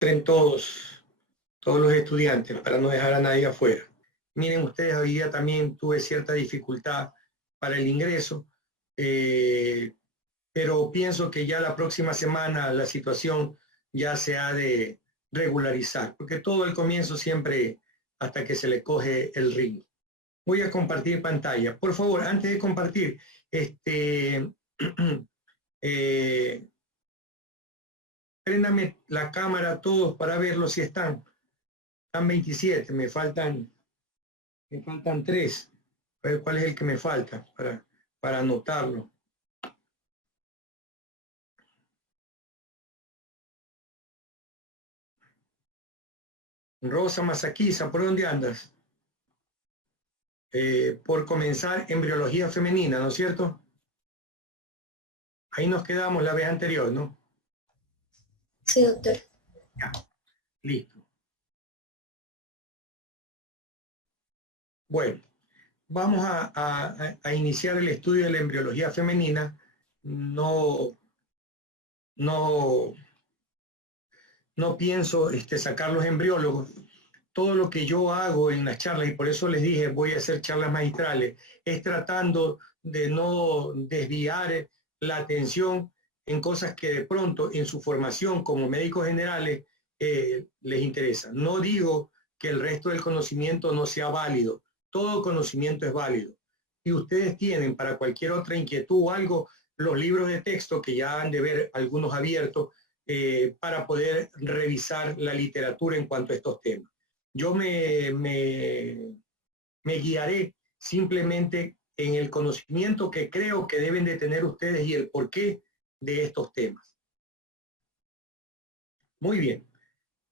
Entren todos los estudiantes para no dejar a nadie afuera. Miren ustedes, hoy día también tuve cierta dificultad para el ingreso, pero pienso que ya la próxima semana la situación ya se ha de regularizar, porque todo el comienzo siempre hasta que se le coge el ritmo. Voy a compartir pantalla. Por favor, antes de compartir, préndame la cámara todos para verlo si están. Están 27, me faltan 3. A ver cuál es el que me falta para anotarlo. Rosa Masaquiza, ¿por dónde andas? Por comenzar embriología femenina, ¿no es cierto? Ahí nos quedamos la vez anterior, ¿no? Sí, doctor. Ya, listo. Bueno, vamos a iniciar el estudio de la embriología femenina. No pienso sacar los embriólogos. Todo lo que yo hago en las charlas, y por eso les dije, voy a hacer charlas magistrales, es tratando de no desviar la atención en cosas que de pronto en su formación como médicos generales les interesan. No digo que el resto del conocimiento no sea válido, todo conocimiento es válido. Y ustedes tienen para cualquier otra inquietud o algo, los libros de texto que ya han de ver algunos abiertos para poder revisar la literatura en cuanto a estos temas. Yo me guiaré simplemente en el conocimiento que creo que deben de tener ustedes y el porqué de estos temas. Muy bien,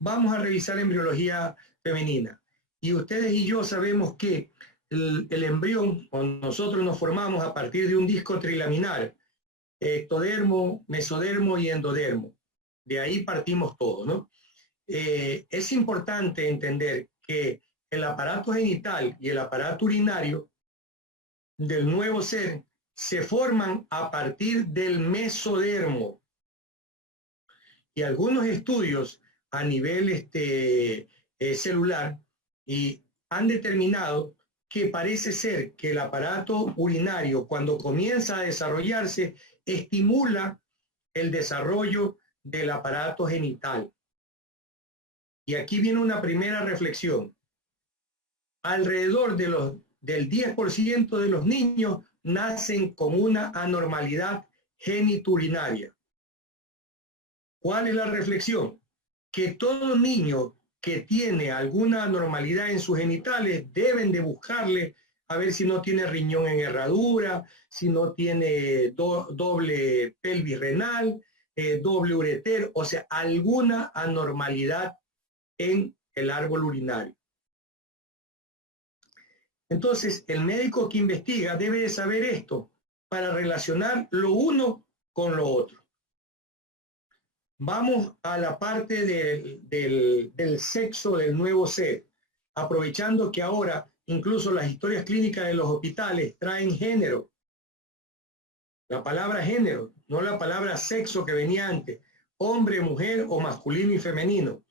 vamos a revisar embriología femenina. Y ustedes y yo sabemos que el embrión, o nosotros nos formamos a partir de un disco trilaminar, ectodermo, mesodermo y endodermo. De ahí partimos todo, ¿no? Es importante entender que el aparato genital y el aparato urinario del nuevo ser se forman a partir del mesodermo. Y algunos estudios a nivel celular han determinado que parece ser que el aparato urinario, cuando comienza a desarrollarse, estimula el desarrollo del aparato genital. Y aquí viene una primera reflexión. Alrededor del 10% de los niños nacen con una anormalidad genitourinaria. ¿Cuál es la reflexión? Que todo niño que tiene alguna anormalidad en sus genitales deben de buscarle a ver si no tiene riñón en herradura, si no tiene doble pelvis renal, doble ureter, o sea, alguna anormalidad en el árbol urinario. Entonces, el médico que investiga debe de saber esto para relacionar lo uno con lo otro. Vamos a la parte del sexo del nuevo ser, aprovechando que ahora incluso las historias clínicas de los hospitales traen género. La palabra género, no la palabra sexo que venía antes, hombre, mujer o masculino y femenino.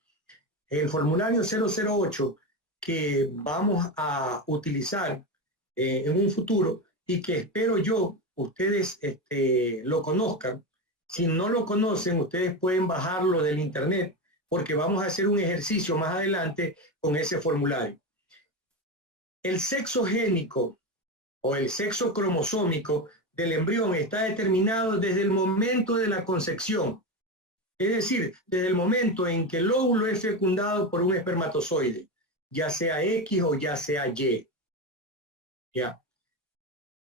El formulario 008 que vamos a utilizar en un futuro y que espero yo ustedes lo conozcan. Si no lo conocen, ustedes pueden bajarlo del internet porque vamos a hacer un ejercicio más adelante con ese formulario. El sexo génico o el sexo cromosómico del embrión está determinado desde el momento de la concepción. Es decir, desde el momento en que el óvulo es fecundado por un espermatozoide, ya sea X o ya sea Y. ¿Ya?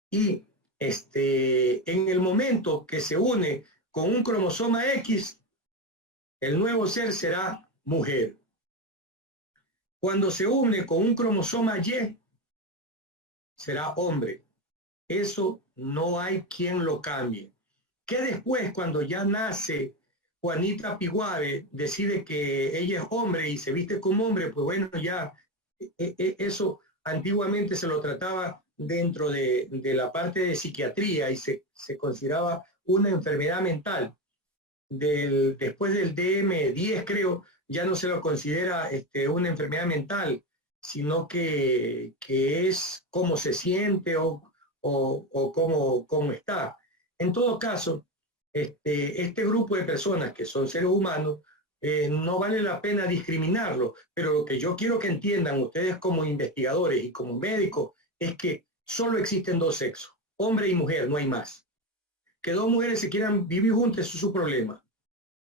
Y en el momento que se une con un cromosoma X, el nuevo ser será mujer. Cuando se une con un cromosoma Y, será hombre. Eso no hay quien lo cambie. Que después, cuando ya nace Juanita Piguave, decide que ella es hombre y se viste como hombre, pues bueno, ya eso antiguamente se lo trataba dentro de la parte de psiquiatría y se consideraba una enfermedad mental. Después del DM10, creo, ya no se lo considera una enfermedad mental, sino que es cómo se siente o cómo está. En todo caso, este grupo de personas que son seres humanos, no vale la pena discriminarlo, pero lo que yo quiero que entiendan ustedes como investigadores y como médicos es que solo existen dos sexos, hombre y mujer, no hay más. Que dos mujeres se quieran vivir juntas, eso es su problema.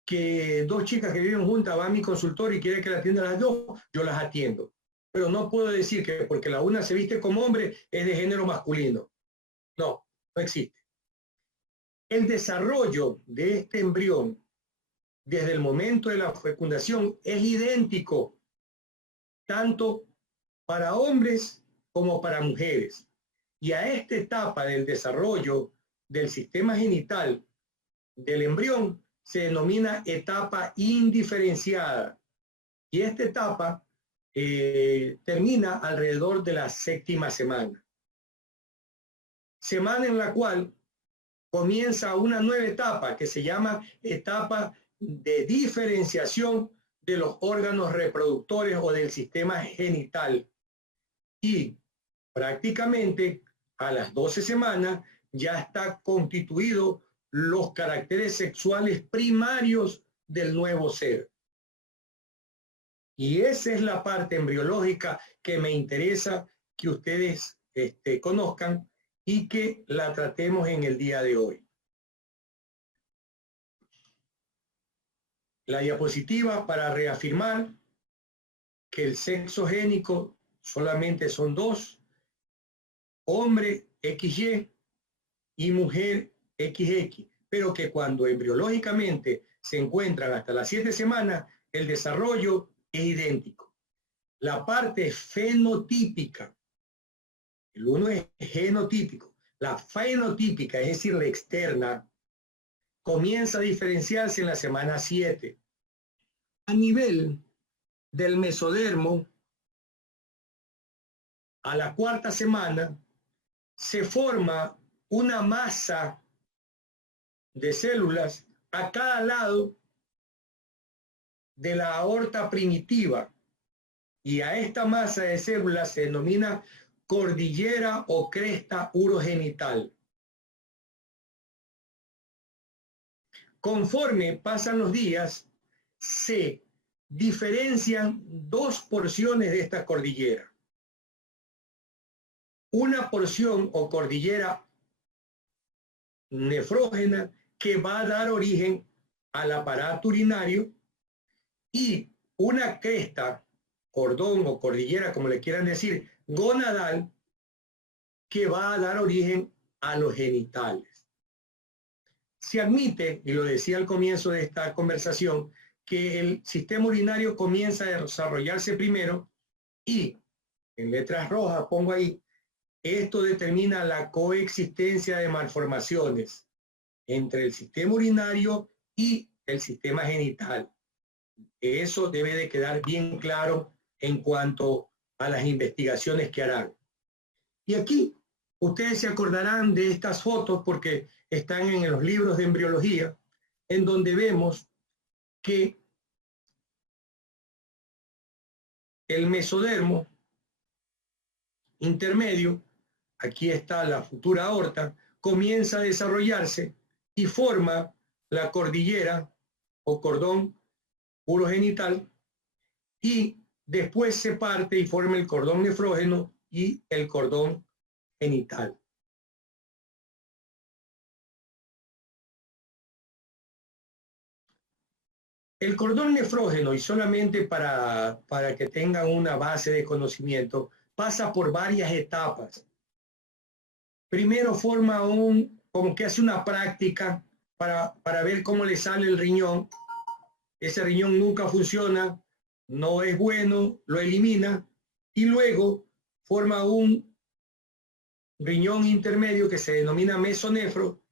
Que dos chicas que viven juntas van a mi consultorio y quieren que la atienda a las dos, yo las atiendo. Pero no puedo decir que porque la una se viste como hombre es de género masculino. No, no existe. El desarrollo de este embrión desde el momento de la fecundación es idéntico tanto para hombres como para mujeres. Y a esta etapa del desarrollo del sistema genital del embrión se denomina etapa indiferenciada. Y esta etapa termina alrededor de la 7ª semana. Semana en la cual comienza una nueva etapa que se llama etapa de diferenciación de los órganos reproductores o del sistema genital. Y prácticamente a las 12 semanas ya está constituido los caracteres sexuales primarios del nuevo ser. Y esa es la parte embriológica que me interesa que ustedes conozcan y que la tratemos en el día de hoy. La diapositiva para reafirmar que el sexo génico solamente son dos, hombre XY y mujer XX, pero que cuando embriológicamente se encuentran hasta las 7 semanas, el desarrollo es idéntico. La parte fenotípica, el uno es genotípico, la fenotípica, es decir, la externa, comienza a diferenciarse en la semana 7. A nivel del mesodermo, a la 4ª semana, se forma una masa de células a cada lado de la aorta primitiva, y a esta masa de células se denomina cordillera o cresta urogenital. Conforme pasan los días, se diferencian dos porciones de esta cordillera. Una porción o cordillera nefrógena que va a dar origen al aparato urinario, y una cresta, cordón o cordillera, como le quieran decir, gonadal, que va a dar origen a los genitales. Se admite, y lo decía al comienzo de esta conversación, que el sistema urinario comienza a desarrollarse primero y, en letras rojas pongo ahí, esto determina la coexistencia de malformaciones entre el sistema urinario y el sistema genital. Eso debe de quedar bien claro en cuanto a las investigaciones que harán. Y aquí ustedes se acordarán de estas fotos porque están en los libros de embriología, en donde vemos que el mesodermo intermedio, aquí está la futura aorta, comienza a desarrollarse y forma la cordillera o cordón urogenital, y después se parte y forma el cordón nefrógeno y el cordón genital. El cordón nefrógeno, y solamente para que tengan una base de conocimiento, pasa por varias etapas. Primero forma como que hace una práctica para ver cómo le sale el riñón. Ese riñón nunca funciona, no es bueno, lo elimina, y luego forma un riñón intermedio que se denomina mesonefro,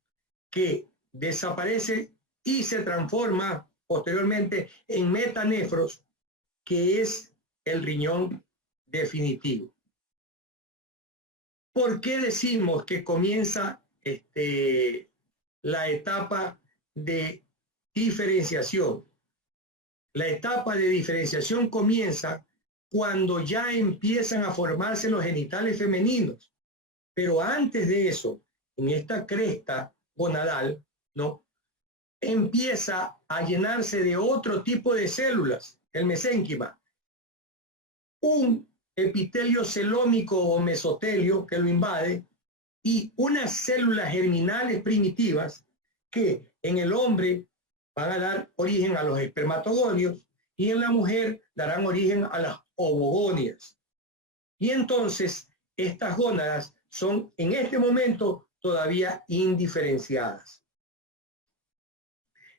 que desaparece y se transforma posteriormente en metanefros, que es el riñón definitivo. ¿Por qué decimos que comienza la etapa de diferenciación? La etapa de diferenciación comienza cuando ya empiezan a formarse los genitales femeninos. Pero antes de eso, en esta cresta gonadal, ¿no?, empieza a llenarse de otro tipo de células, el mesénquima. Un epitelio celómico o mesotelio que lo invade y unas células germinales primitivas que en el hombre van a dar origen a los espermatogonios y en la mujer darán origen a las ovogonias. Y entonces estas gónadas son en este momento todavía indiferenciadas.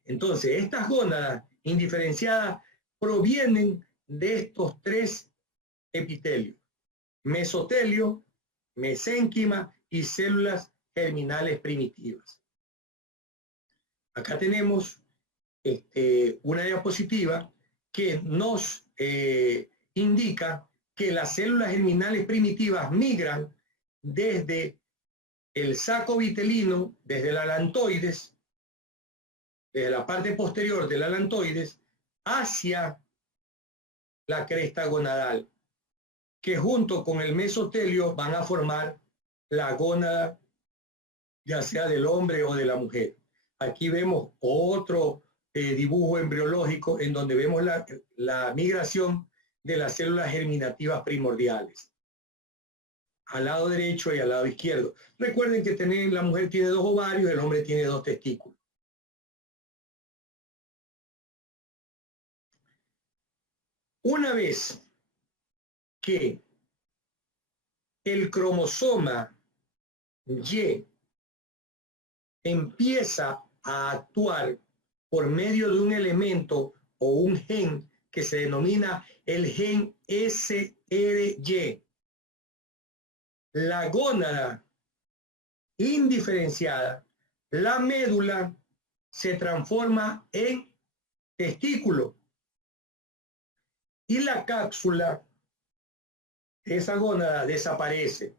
Entonces estas gónadas indiferenciadas provienen de estos tres epitelios: mesotelio, mesénquima y células germinales primitivas. Acá tenemos una diapositiva que nos indica que las células germinales primitivas migran desde el saco vitelino, desde el alantoides, desde la parte posterior del alantoides, hacia la cresta gonadal, que junto con el mesotelio van a formar la gónada, ya sea del hombre o de la mujer. Aquí vemos otro dibujo embriológico en donde vemos la migración de las células germinativas primordiales, al lado derecho y al lado izquierdo. Recuerden que la mujer tiene 2 ovarios, el hombre tiene 2 testículos. Una vez que el cromosoma Y empieza a actuar por medio de un elemento o un gen que se denomina el gen SRY, la gónada indiferenciada, la médula se transforma en testículo y la cápsula de esa gónada desaparece.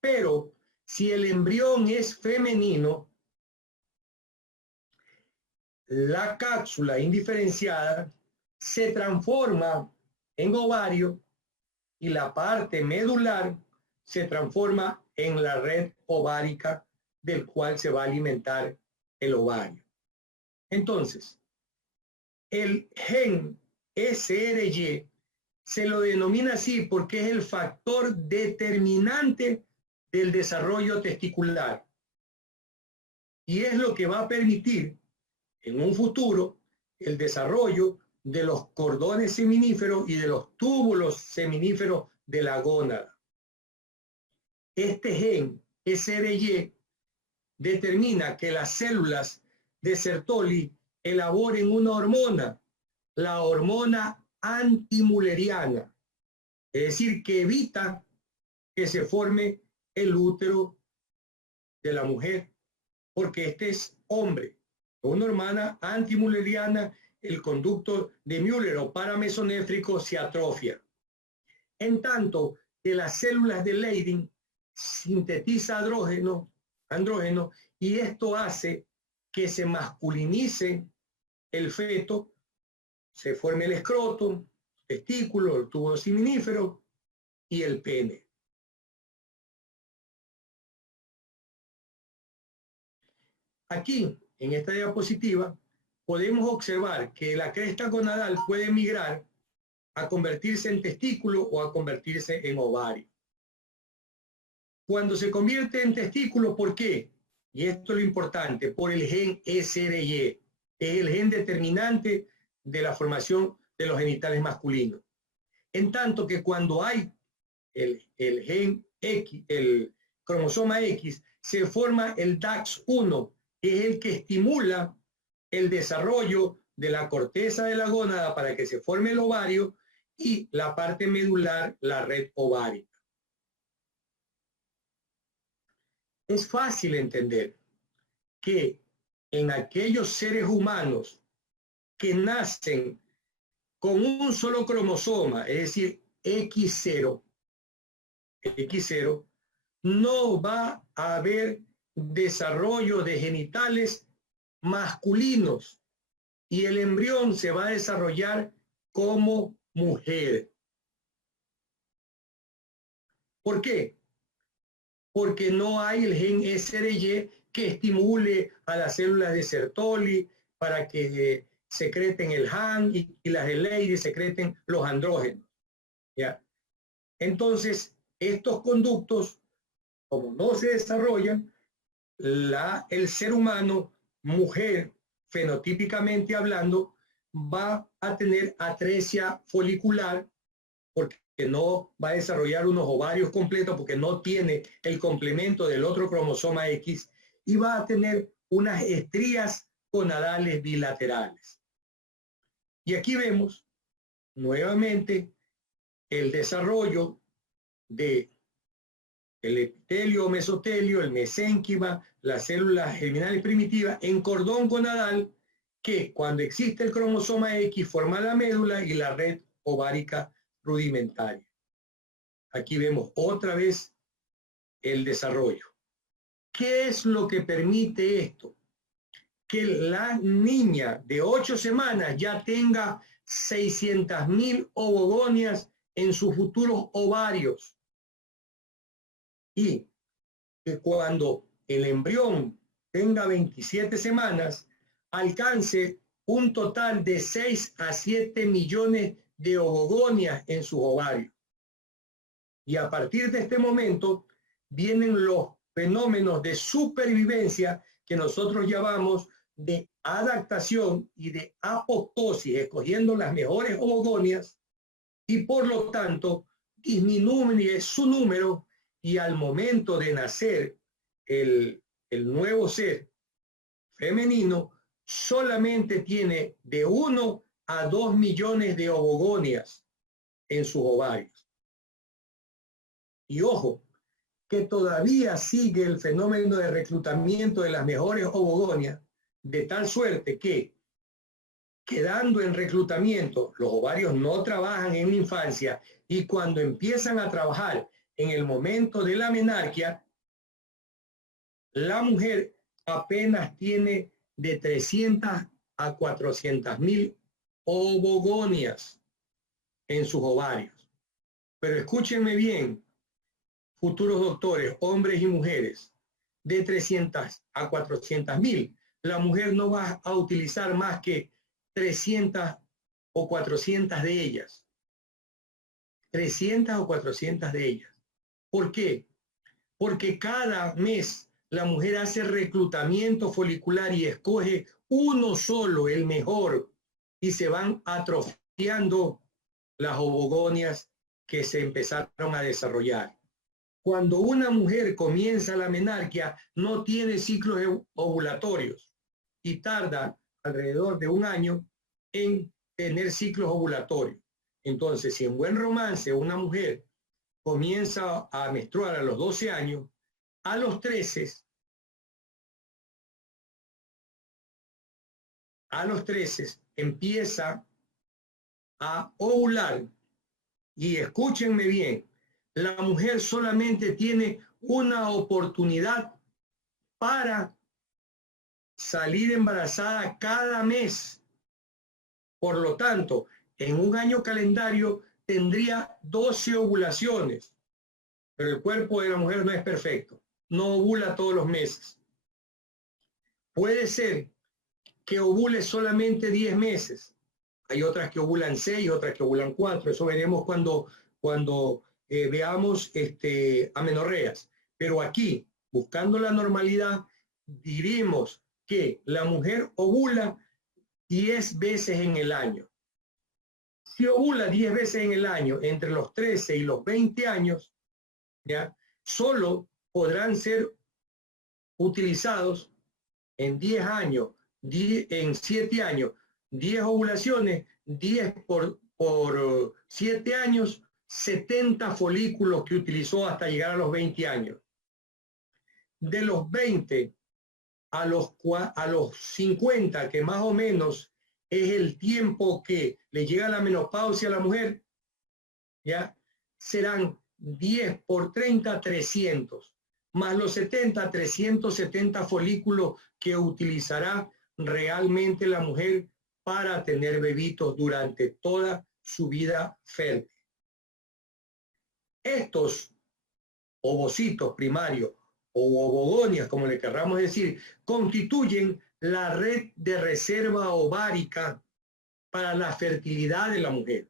Pero si el embrión es femenino, la cápsula indiferenciada se transforma en ovario y la parte medular se transforma en la red ovárica del cual se va a alimentar el ovario. Entonces, el gen SRY se lo denomina así porque es el factor determinante del desarrollo testicular y es lo que va a permitir en un futuro el desarrollo de los cordones seminíferos y de los túbulos seminíferos de la gónada. Este gen SRY determina que las células de Sertoli elaboren una hormona, la hormona antimulleriana, es decir, que evita que se forme el útero de la mujer, porque este es hombre. Una hormona antimulleriana, el conducto de Müller o paramesonéfrico se atrofia. En tanto que las células de Leydig sintetiza andrógeno y esto hace que se masculinice el feto, se forme el escroto, testículo, el tubo seminífero y el pene. Aquí, en esta diapositiva, podemos observar que la cresta gonadal puede migrar a convertirse en testículo o a convertirse en ovario. Cuando se convierte en testículo, ¿por qué? Y esto es lo importante, por el gen SRY, es el gen determinante de la formación de los genitales masculinos. En tanto que cuando hay el gen X, el cromosoma X, se forma el DAX1, que es el que estimula el desarrollo de la corteza de la gónada para que se forme el ovario y la parte medular, la red ovárica. Es fácil entender que en aquellos seres humanos que nacen con un solo cromosoma, es decir, X0, no va a haber desarrollo de genitales masculinos y el embrión se va a desarrollar como mujer. ¿Por qué? Porque no hay el gen SRY que estimule a las células de Sertoli para que secreten el HAN y las de Leydig secreten los andrógenos. ¿Ya? Entonces, estos conductos, como no se desarrollan, el ser humano, mujer, fenotípicamente hablando, va a tener atresia folicular porque no va a desarrollar unos ovarios completos porque no tiene el complemento del otro cromosoma X y va a tener unas estrías gonadales bilaterales. Y aquí vemos nuevamente el desarrollo de el epitelio o mesotelio, el mesénquima, las células germinales primitivas en cordón gonadal que cuando existe el cromosoma X forma la médula y la red ovárica rudimentaria. Aquí vemos otra vez el desarrollo. ¿Qué es lo que permite esto? Que la niña de 8 semanas ya tenga 600.000 ovogonias en sus futuros ovarios. Y que cuando el embrión tenga 27 semanas, alcance un total de 6 a 7 millones de ovogonias en sus ovarios. Y a partir de este momento vienen los fenómenos de supervivencia que nosotros llamamos de adaptación y de apoptosis, escogiendo las mejores ovogonias y por lo tanto disminuye su número y al momento de nacer el nuevo ser femenino solamente tiene de 1 a 2 millones de ovogonias en sus ovarios. Y ojo, que todavía sigue el fenómeno de reclutamiento de las mejores ovogonias, de tal suerte que, quedando en reclutamiento, los ovarios no trabajan en la infancia y cuando empiezan a trabajar en el momento de la menarquia, la mujer apenas tiene de 300 a 400.000 ovogonias en sus ovarios. Pero escúchenme bien, futuros doctores, hombres y mujeres, de 300 a 400.000, la mujer no va a utilizar más que 300 o 400 de ellas. 300 o 400 de ellas. ¿Por qué? Porque cada mes la mujer hace reclutamiento folicular y escoge uno solo, el mejor, y se van atrofiando las ovogonias que se empezaron a desarrollar. Cuando una mujer comienza la menarquia, no tiene ciclos ovulatorios y tarda alrededor de 1 año en tener ciclos ovulatorios. Entonces, si en buen romance una mujer comienza a menstruar a los 12 años, a los 13 empieza a ovular. Y escúchenme bien, la mujer solamente tiene una oportunidad para salir embarazada cada mes. Por lo tanto, en un año calendario tendría 12 ovulaciones, pero el cuerpo de la mujer no es perfecto, no ovula todos los meses. Puede ser que ovule solamente 10 meses. Hay otras que ovulan 6, otras que ovulan 4. Eso veremos cuando veamos amenorreas. Pero aquí, buscando la normalidad, diremos que la mujer ovula 10 veces en el año. Si ovula 10 veces en el año entre los 13 y los 20 años, ¿ya? Solo podrán ser utilizados en 10 años, en 7 años, 10 ovulaciones, 10 por 7 años, 70 folículos que utilizó hasta llegar a los 20 años. De los 20 a los 50, que más o menos es el tiempo que le llega la menopausia a la mujer, ¿ya? Serán 10 por 30, 300, más los 70, 370 folículos que utilizará realmente la mujer para tener bebitos durante toda su vida fértil. Estos ovocitos primarios o ovogonias, como le querramos decir, constituyen la red de reserva ovárica para la fertilidad de la mujer.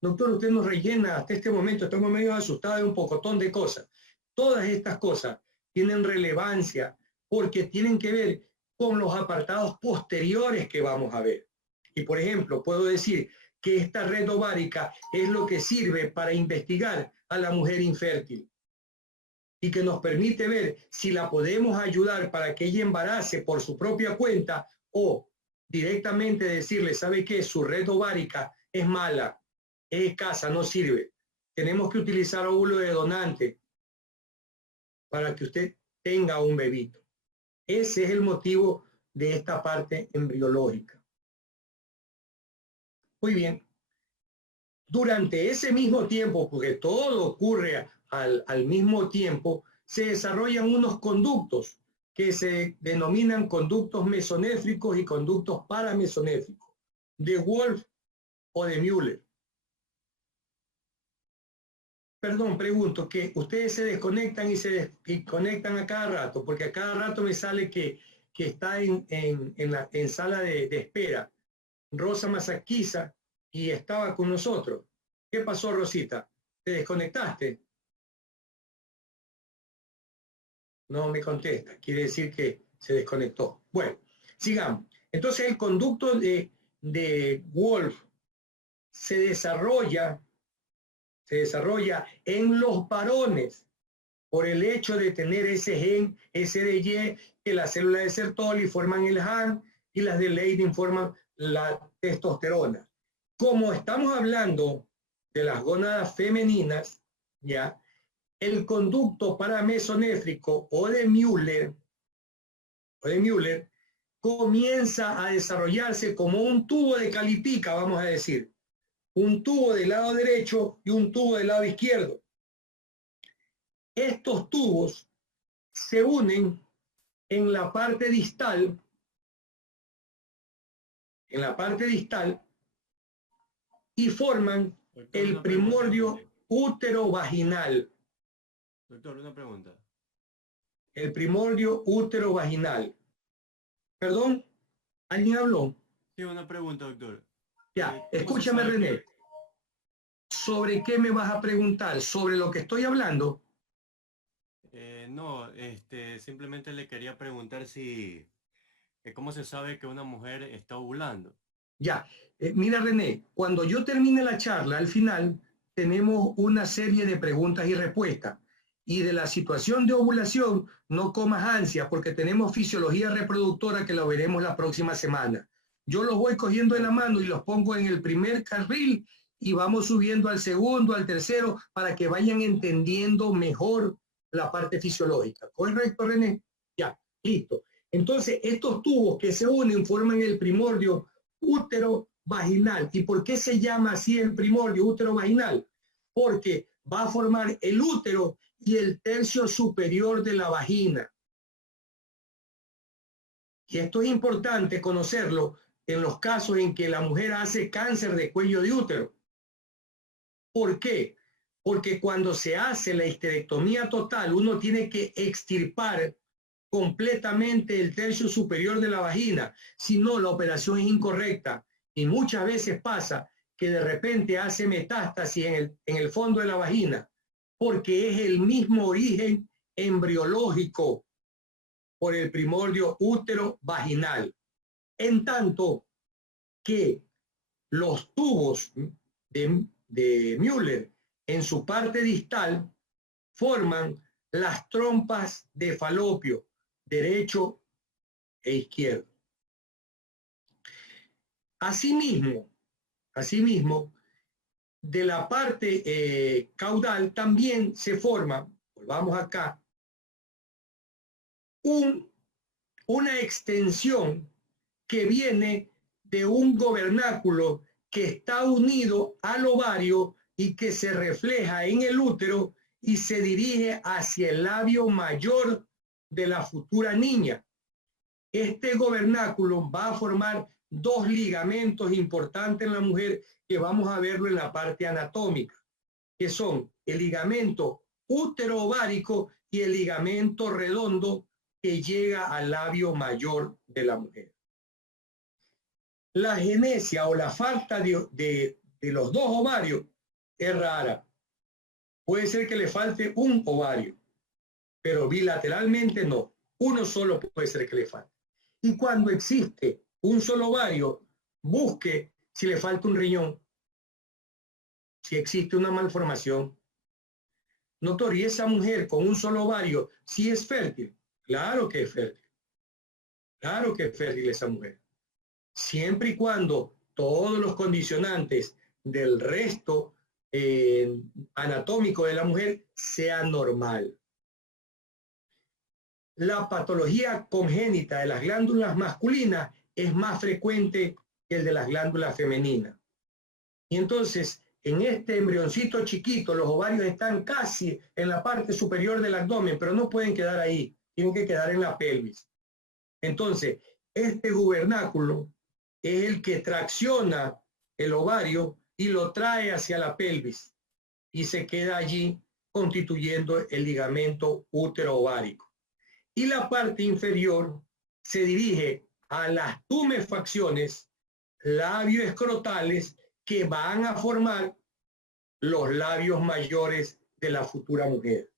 Doctor, usted nos rellena hasta este momento, estamos medio asustados de un pocotón de cosas. Todas estas cosas tienen relevancia porque tienen que ver con los apartados posteriores que vamos a ver. Y por ejemplo, puedo decir que esta red ovárica es lo que sirve para investigar a la mujer infértil y que nos permite ver si la podemos ayudar para que ella embarace por su propia cuenta o directamente decirle, ¿sabe qué? Su red ovárica es mala, es escasa, no sirve. Tenemos que utilizar óvulo de donante para que usted tenga un bebito. Ese es el motivo de esta parte embriológica. Muy bien. Durante ese mismo tiempo, porque todo ocurre al mismo tiempo, se desarrollan unos conductos que se denominan conductos mesonéfricos y conductos paramesonéfricos, de Wolf o de Müller. Perdón, pregunto, que ustedes se desconectan y se conectan a cada rato, porque a cada rato me sale que está en sala de espera. Rosa Masaquiza y estaba con nosotros. ¿Qué pasó, Rosita? ¿Te desconectaste? No me contesta, quiere decir que se desconectó. Bueno, sigamos. Entonces el conducto de Wolf se desarrolla en los varones por el hecho de tener ese gen SDY que las células de Sertoli forman el HAN y las de Leydig forman la testosterona. Como estamos hablando de las gónadas femeninas, ya, el conducto paramesonéfrico o de Müller comienza a desarrollarse como un tubo de calipica, vamos a decir. Un tubo del lado derecho y un tubo del lado izquierdo. Estos tubos se unen en la parte distal, y forman el primordio útero vaginal. Doctor, una pregunta. El primordio útero vaginal. ¿Perdón? ¿Alguien habló? Sí, una pregunta, doctor. Ya, escúchame, René. ¿Sobre qué me vas a preguntar? ¿Sobre lo que estoy hablando? No, simplemente le quería preguntar si, ¿cómo se sabe que una mujer está ovulando? Ya, mira, René, cuando yo termine la charla, al final tenemos una serie de preguntas y respuestas. Y de la situación de ovulación, no comas ansia, porque tenemos fisiología reproductora que lo veremos la próxima semana. Yo los voy cogiendo de la mano y los pongo en el primer carril y vamos subiendo al segundo, al tercero, para que vayan entendiendo mejor la parte fisiológica. ¿Correcto, René? Ya, listo. Entonces, estos tubos que se unen forman el primordio útero vaginal. ¿Y por qué se llama así el primordio útero vaginal? Porque va a formar el útero y el tercio superior de la vagina. Y esto es importante conocerlo en los casos en que la mujer hace cáncer de cuello de útero. ¿Por qué? Porque cuando se hace la histerectomía total, uno tiene que extirpar completamente el tercio superior de la vagina. Si no, la operación es incorrecta. Y muchas veces pasa que de repente hace metástasis en el fondo de la vagina, porque es el mismo origen embriológico por el primordio útero vaginal. En tanto que los tubos de Müller en su parte distal forman las trompas de falopio derecho e izquierdo. Asimismo, de la parte caudal también se forma, volvamos acá, una extensión que viene de un gobernáculo que está unido al ovario y que se refleja en el útero y se dirige hacia el labio mayor de la futura niña. Este gobernáculo va a formar dos ligamentos importantes en la mujer que vamos a verlo en la parte anatómica, que son el ligamento útero-ovárico y el ligamento redondo que llega al labio mayor de la mujer. La genesia o la falta de los dos ovarios es rara. Puede ser que le falte un ovario, pero bilateralmente no. Uno solo puede ser que le falte. Y cuando existe un solo ovario, busque si le falta un riñón, si existe una malformación. Doctor, ¿y esa mujer con un solo ovario sí es fértil? Claro que es fértil. Claro que es fértil esa mujer. Siempre y cuando todos los condicionantes del resto anatómico de la mujer sea normal. La patología congénita de las glándulas masculinas es más frecuente que el de las glándulas femeninas. Y entonces, en este embrioncito chiquito, los ovarios están casi en la parte superior del abdomen, pero no pueden quedar ahí, tienen que quedar en la pelvis. Entonces, este gubernáculo es el que tracciona el ovario y lo trae hacia la pelvis y se queda allí constituyendo el ligamento útero-ovárico. Y la parte inferior se dirige a las tumefacciones labioescrotales que van a formar los labios mayores de la futura mujer.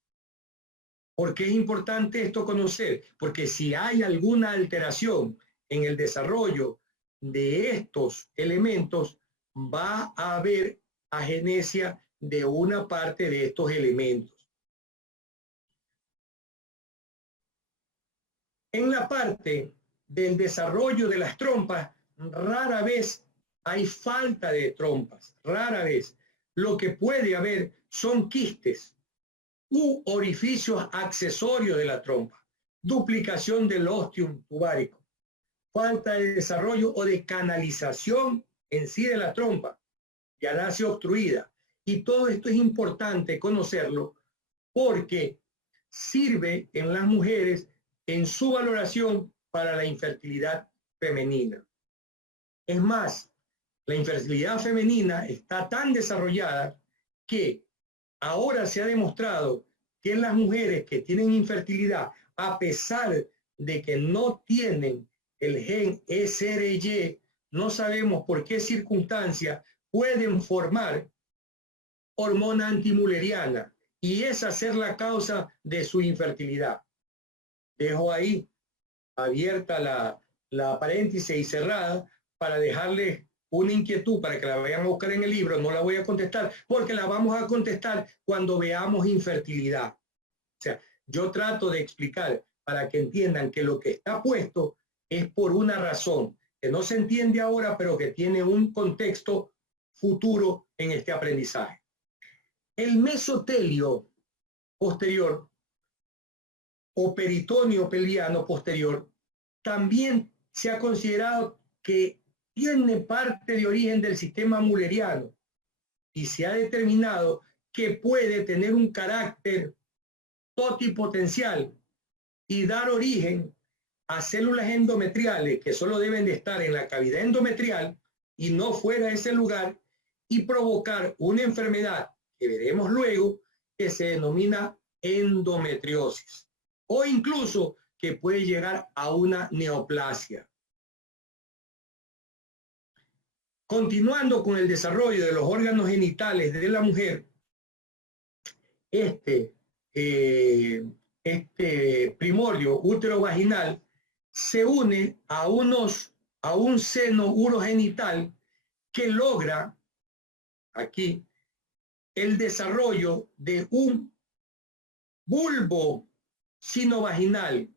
¿Por qué es importante esto conocer? Porque si hay alguna alteración en el desarrollo de estos elementos, va a haber agenesia de una parte de estos elementos. En la parte del desarrollo de las trompas, rara vez hay falta de trompas, rara vez. Lo que puede haber son quistes u orificios accesorios de la trompa, duplicación del ostium tubárico, falta de desarrollo o de canalización en sí de la trompa, ya nace obstruida. Y todo esto es importante conocerlo porque sirve en las mujeres en su valoración para la infertilidad femenina. Es más, la infertilidad femenina está tan desarrollada que ahora se ha demostrado que en las mujeres que tienen infertilidad, a pesar de que no tienen el gen SRY, no sabemos por qué circunstancia pueden formar hormona antimuleriana y esa ser la causa de su infertilidad. Dejo ahí abierta la paréntesis y cerrada para dejarles una inquietud para que la vayan a buscar en el libro. No la voy a contestar porque la vamos a contestar cuando veamos infertilidad. O sea, yo trato de explicar para que entiendan que lo que está puesto es por una razón que no se entiende ahora, pero que tiene un contexto futuro en este aprendizaje. El mesotelio posterior o peritoneo pelviano posterior también se ha considerado que tiene parte de origen del sistema mulleriano y se ha determinado que puede tener un carácter totipotencial y dar origen a células endometriales que solo deben de estar en la cavidad endometrial y no fuera de ese lugar y provocar una enfermedad que veremos luego que se denomina endometriosis o incluso que puede llegar a una neoplasia. Continuando con el desarrollo de los órganos genitales de la mujer, este primordio útero-vaginal se une a un seno urogenital que logra aquí el desarrollo de un bulbo sinovaginal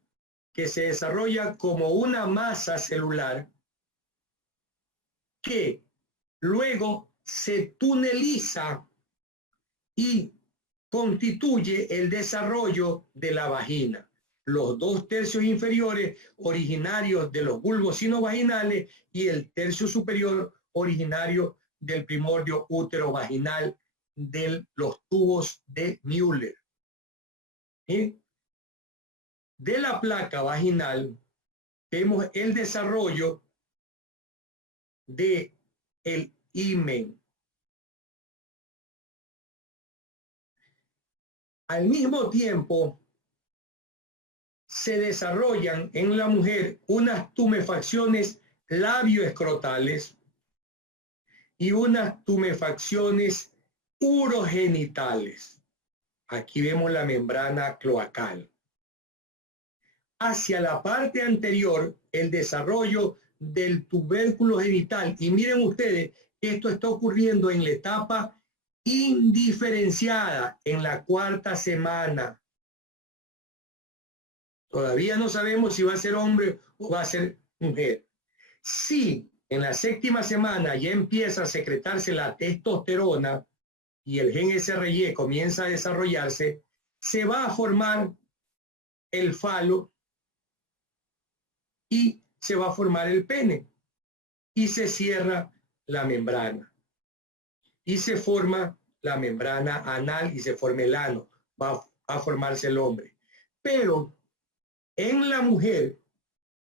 que se desarrolla como una masa celular que luego se tuneliza y constituye el desarrollo de la vagina. Los 2/3 inferiores originarios de los bulbos sinovaginales y el tercio superior originario del primordio útero vaginal de los tubos de Müller. ¿Sí? De la placa vaginal vemos el desarrollo de el himen. Al mismo tiempo, se desarrollan en la mujer unas tumefacciones labioescrotales y unas tumefacciones urogenitales. Aquí vemos la membrana cloacal. Hacia la parte anterior, el desarrollo del tubérculo genital. Y miren ustedes, esto está ocurriendo en la etapa indiferenciada, en la 4ª semana. Todavía no sabemos si va a ser hombre o va a ser mujer. Si en la 7ª semana ya empieza a secretarse la testosterona y el gen SRY comienza a desarrollarse, se va a formar el falo y se va a formar el pene y se cierra la membrana y se forma la membrana anal y se forma el ano, va a formarse el hombre. Pero en la mujer,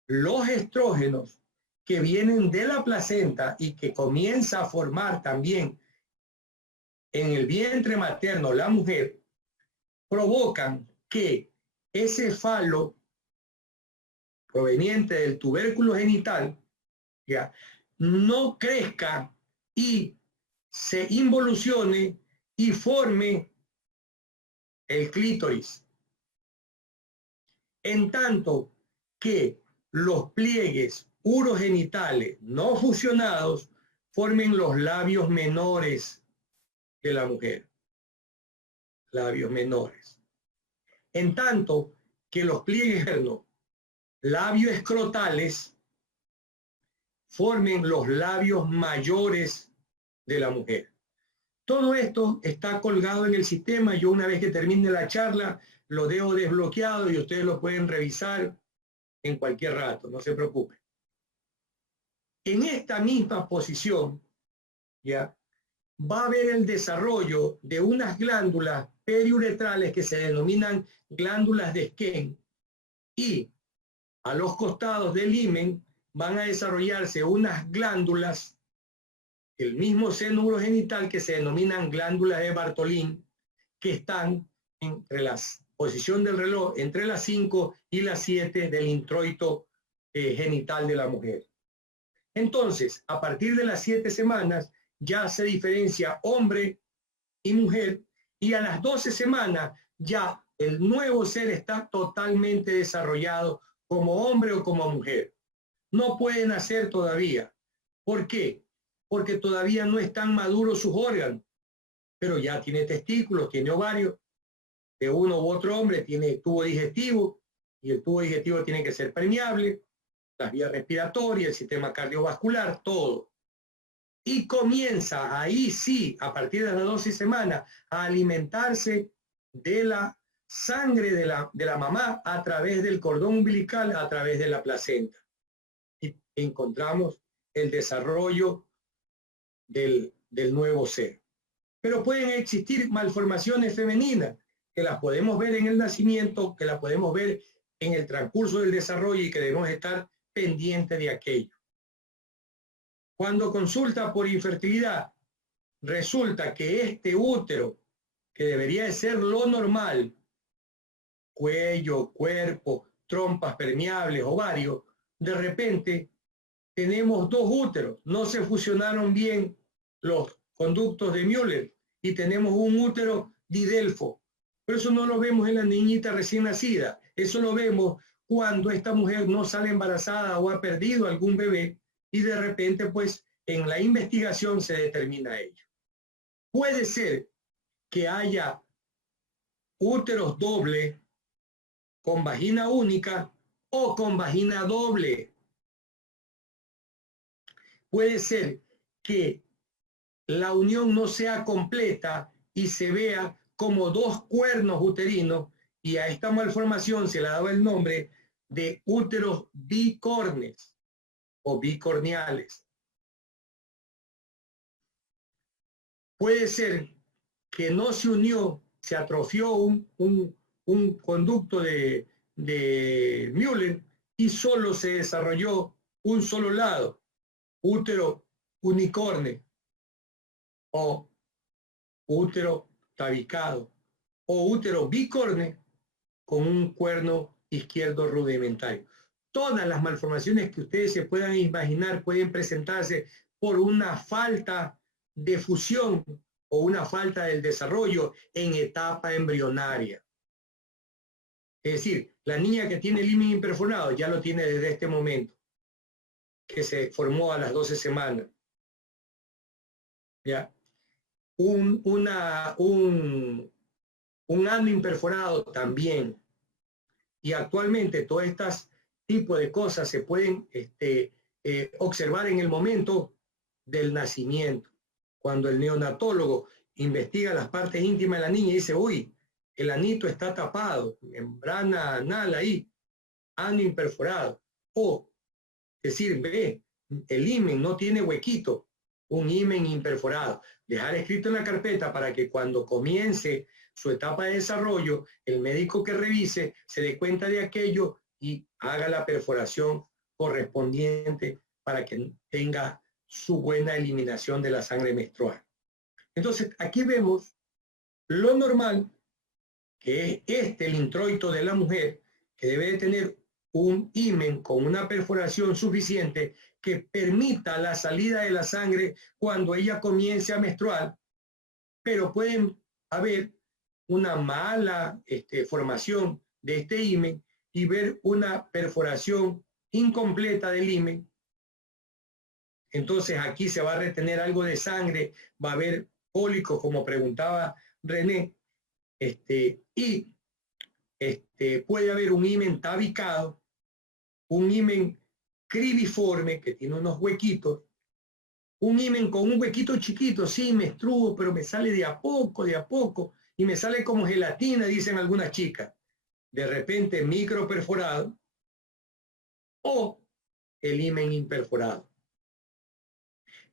los estrógenos que vienen de la placenta y que comienza a formar también en el vientre materno la mujer, provocan que ese falo proveniente del tubérculo genital ya no crezca y se involucione y forme el clítoris. En tanto que los pliegues urogenitales no fusionados formen los labios menores de la mujer. Labios menores. En tanto que los pliegues labioescrotales formen los labios mayores de la mujer. Todo esto está colgado en el sistema. Yo una vez que termine la charla lo dejo desbloqueado y ustedes lo pueden revisar en cualquier rato, no se preocupen. En esta misma posición, ya, va a haber el desarrollo de unas glándulas periuretrales que se denominan glándulas de Skene y a los costados del himen van a desarrollarse unas glándulas del mismo seno urogenital que se denominan glándulas de Bartholin, que están entre la posición del reloj entre las 5 y las 7 del introito genital de la mujer. Entonces, a partir de las 7 semanas ya se diferencia hombre y mujer, y a las 12 semanas ya el nuevo ser está totalmente desarrollado como hombre o como mujer. No puede nacer todavía. ¿Por qué? Porque todavía no están maduros sus órganos, pero ya tiene testículos, tiene ovarios, de uno u otro hombre tiene tubo digestivo, y el tubo digestivo tiene que ser permeable, las vías respiratorias, el sistema cardiovascular, todo. Y comienza ahí sí, a partir de las 12 semanas, a alimentarse de la sangre de la mamá a través del cordón umbilical, a través de la placenta. Y encontramos el desarrollo del nuevo ser. Pero pueden existir malformaciones femeninas, que las podemos ver en el nacimiento, que las podemos ver en el transcurso del desarrollo y que debemos estar pendientes de aquello. Cuando consulta por infertilidad, resulta que este útero, que debería de ser lo normal, cuello, cuerpo, trompas permeables, ovario, de repente tenemos 2 úteros, no se fusionaron bien los conductos de Müller y tenemos un útero didelfo. Pero eso no lo vemos en la niñita recién nacida, eso lo vemos cuando esta mujer no sale embarazada o ha perdido algún bebé y de repente pues en la investigación se determina ello. Puede ser que haya úteros doble con vagina única o con vagina doble. Puede ser que la unión no sea completa y se vea como 2 cuernos uterinos, y a esta malformación se le ha dado el nombre de úteros bicornes o bicorniales. Puede ser que no se unió, se atrofió un conducto de Müller y solo se desarrolló un solo lado, útero unicorne o útero tabicado o útero bicorne con un cuerno izquierdo rudimentario. Todas las malformaciones que ustedes se puedan imaginar pueden presentarse por una falta de fusión o una falta del desarrollo en etapa embrionaria. Es decir, la niña que tiene el himen imperforado ya lo tiene desde este momento, que se formó a las 12 semanas. ¿Ya? Un ano imperforado también. Y actualmente todos estos tipos de cosas se pueden observar en el momento del nacimiento. Cuando el neonatólogo investiga las partes íntimas de la niña y dice, uy, el anito está tapado, membrana anal ahí, ano imperforado. O decir, ve, el himen no tiene huequito, un himen imperforado. Dejar escrito en la carpeta para que cuando comience su etapa de desarrollo, el médico que revise se dé cuenta de aquello y haga la perforación correspondiente para que tenga su buena eliminación de la sangre menstrual. Entonces, aquí vemos lo normal, que es el introito de la mujer, que debe de tener un himen con una perforación suficiente que permita la salida de la sangre cuando ella comience a menstruar, pero pueden haber una mala formación de este himen y ver una perforación incompleta del himen. Entonces aquí se va a retener algo de sangre, va a haber cólicos, como preguntaba René, y puede haber un himen tabicado, un himen cribiforme que tiene unos huequitos, un himen con un huequito chiquito, sí, menstruo, pero me sale de a poco, y me sale como gelatina, dicen algunas chicas. De repente microperforado o el himen imperforado.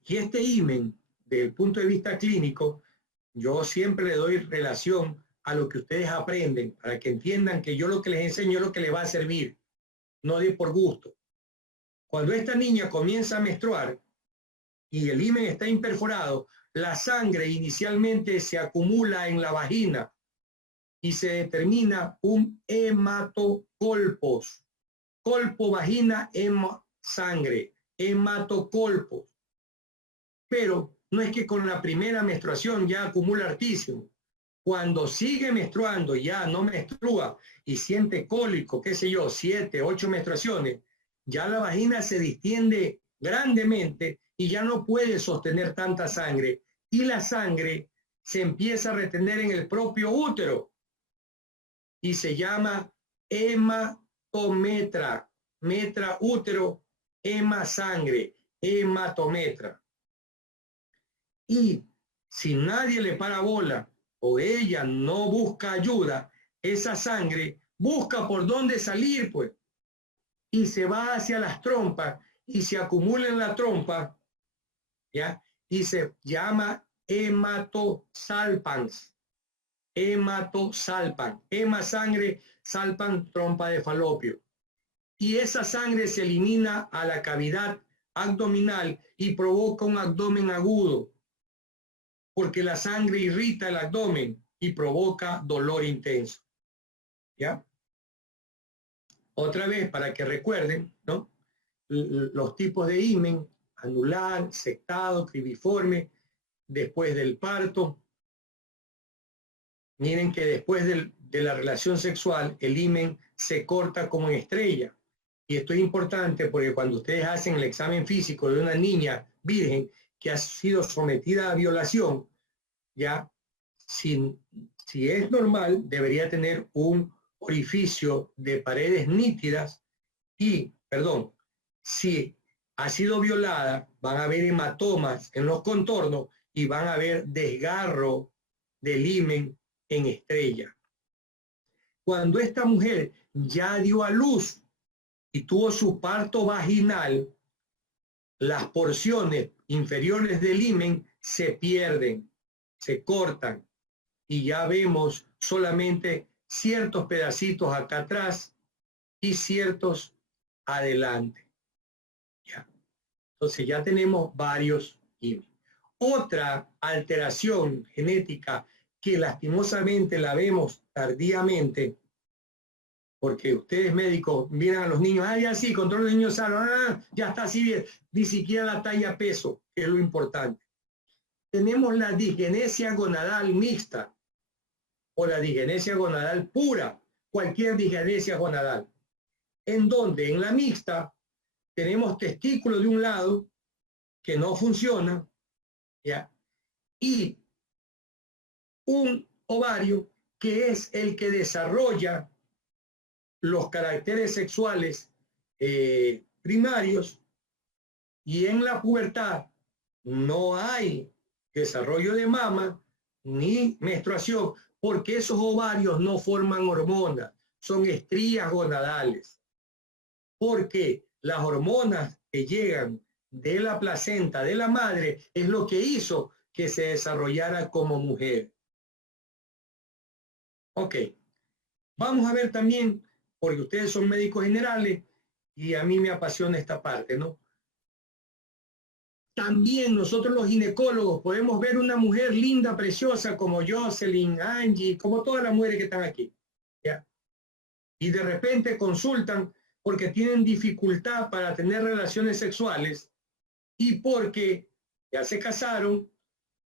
Y este himen, desde el punto de vista clínico, yo siempre le doy relación a lo que ustedes aprenden, para que entiendan que yo lo que les enseño es lo que les va a servir, no de por gusto. Cuando esta niña comienza a menstruar y el himen está imperforado, la sangre inicialmente se acumula en la vagina y se determina un hematocolpos. Colpo, vagina, sangre, hematocolpos. Pero no es que con la primera menstruación ya acumula hartísimo. Cuando sigue menstruando, ya no menstrua y siente cólico, qué sé yo, 7, 8 menstruaciones, ya la vagina se distiende grandemente y ya no puede sostener tanta sangre. Y la sangre se empieza a retener en el propio útero y se llama hematometra. Metra, útero, hema, sangre, hematometra. Y si nadie le para bola o ella no busca ayuda, esa sangre busca por dónde salir, pues, y se va hacia las trompas y se acumula en la trompa, ¿ya? Y se llama hematosalpans. Hematosalpan. Hema, sangre, salpan, trompa de falopio. Y esa sangre se elimina a la cavidad abdominal y provoca un abdomen agudo, porque la sangre irrita el abdomen y provoca dolor intenso. ¿Ya? Otra vez, para que recuerden, ¿no? Los tipos de himen: anular, sectado, cribiforme, después del parto. Miren que después de la relación sexual, el himen se corta como en estrella. Y esto es importante porque cuando ustedes hacen el examen físico de una niña virgen que ha sido sometida a violación, ya, si es normal, debería tener un orificio de paredes nítidas y, perdón, si ha sido violada, van a haber hematomas en los contornos y van a haber desgarro del himen en estrella. Cuando esta mujer ya dio a luz y tuvo su parto vaginal, las porciones inferiores del himen se pierden, se cortan y ya vemos solamente ciertos pedacitos acá atrás y ciertos adelante. ¿Ya? Entonces ya tenemos varios Otra alteración genética que lastimosamente la vemos tardíamente, porque ustedes médicos miran a los niños, ya sí, control de niños sanos, ya está así bien, ni siquiera la talla peso, que es lo importante. Tenemos la disgenesia gonadal mixta o la disgenesia gonadal pura, cualquier disgenesia gonadal, en donde en la mixta tenemos testículos de un lado que no funciona, ¿ya? Y un ovario que es el que desarrolla los caracteres sexuales primarios, y en la pubertad no hay desarrollo de mama ni menstruación, porque esos ovarios no forman hormonas, son estrías gonadales, porque las hormonas que llegan de la placenta de la madre es lo que hizo que se desarrollara como mujer. Ok, vamos a ver también, porque ustedes son médicos generales y a mí me apasiona esta parte, ¿no? También nosotros los ginecólogos podemos ver una mujer linda, preciosa, como Jocelyn, Angie, como todas las mujeres que están aquí, ¿ya? Y de repente consultan porque tienen dificultad para tener relaciones sexuales y porque ya se casaron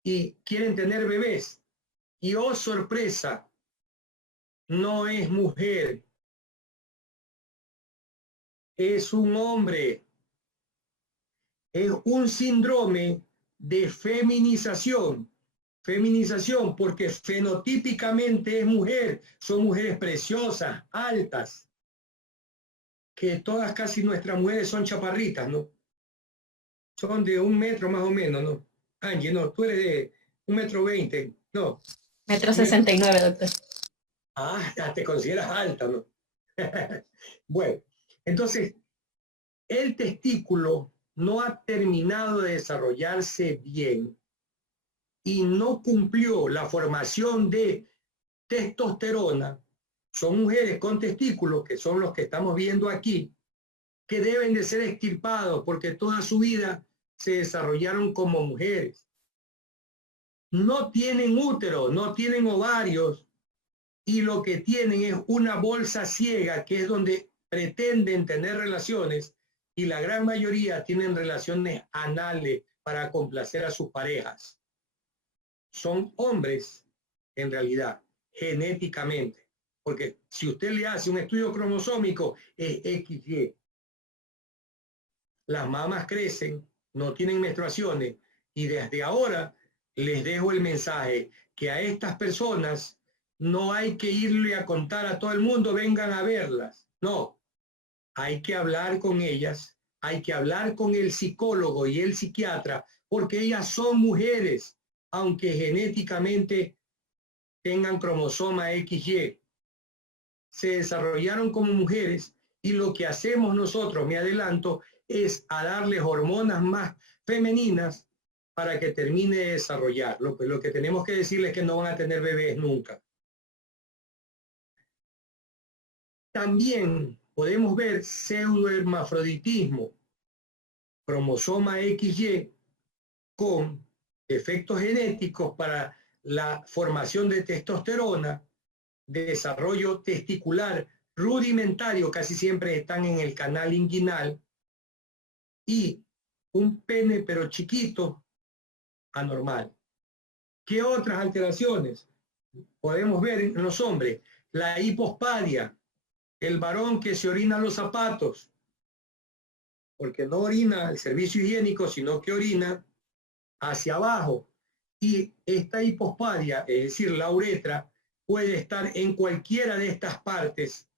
y quieren tener bebés. Y oh, sorpresa, no es mujer, es un hombre. Es un síndrome de feminización. Feminización porque fenotípicamente es mujer. Son mujeres preciosas, altas, que todas casi nuestras mujeres son chaparritas, ¿no? Son de 1 metro más o menos, ¿no? Angie, no, tú eres de 1,20 m, no. 1,69 m, doctor. Ya te consideras alta, ¿no? Bueno, entonces, el testículo no ha terminado de desarrollarse bien y no cumplió la formación de testosterona. Son mujeres con testículos, que son los que estamos viendo aquí, que deben de ser extirpados porque toda su vida se desarrollaron como mujeres. No tienen útero, no tienen ovarios, y lo que tienen es una bolsa ciega, que es donde pretenden tener relaciones, y la gran mayoría tienen relaciones anales para complacer a sus parejas. Son hombres, en realidad, genéticamente, porque si usted le hace un estudio cromosómico, es XY. Las mamas crecen, no tienen menstruaciones, y desde ahora les dejo el mensaje que a estas personas no hay que irle a contar a todo el mundo, vengan a verlas. No, hay que hablar con ellas, hay que hablar con el psicólogo y el psiquiatra, porque ellas son mujeres, aunque genéticamente tengan cromosoma XY. Se desarrollaron como mujeres y lo que hacemos nosotros, me adelanto, es a darles hormonas más femeninas para que termine de desarrollar. Lo que tenemos que decirles es que no van a tener bebés nunca. También podemos ver pseudohermafroditismo, cromosoma XY, con efectos genéticos para la formación de testosterona, de desarrollo testicular rudimentario, casi siempre están en el canal inguinal, y un pene pero chiquito, anormal. ¿Qué otras alteraciones podemos ver en los hombres? La hipospadia, el varón que se orina los zapatos, porque no orina el servicio higiénico, sino que orina hacia abajo. Y esta hipospadia, es decir, la uretra, puede estar en cualquiera de estas partes.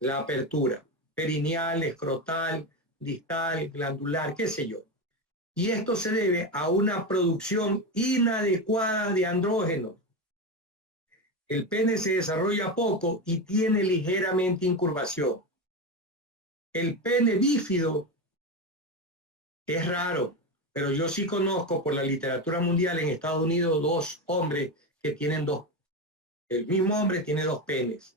La apertura, perineal, escrotal, distal, glandular, qué sé yo. Y esto se debe a una producción inadecuada de andrógenos. El pene se desarrolla poco y tiene ligeramente incurvación. El pene bífido es raro, pero yo sí conozco por la literatura mundial en Estados Unidos 2 hombres que tienen 2. El mismo hombre tiene 2 penes.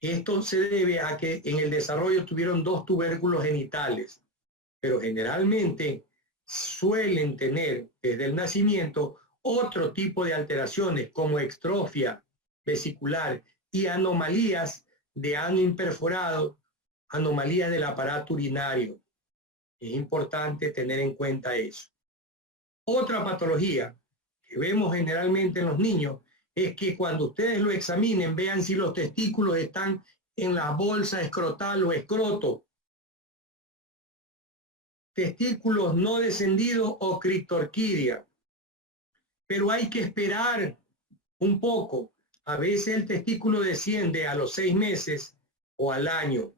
Esto se debe a que en el desarrollo tuvieron 2 tubérculos genitales, pero generalmente suelen tener desde el nacimiento otro tipo de alteraciones como extrofia vesicular y anomalías de ano imperforado, anomalías del aparato urinario. Es importante tener en cuenta eso. Otra patología que vemos generalmente en los niños es que cuando ustedes lo examinen, vean si los testículos están en la bolsa escrotal o escroto. Testículos no descendidos o criptorquidia. Pero hay que esperar un poco. A veces el testículo desciende a los 6 meses o al año.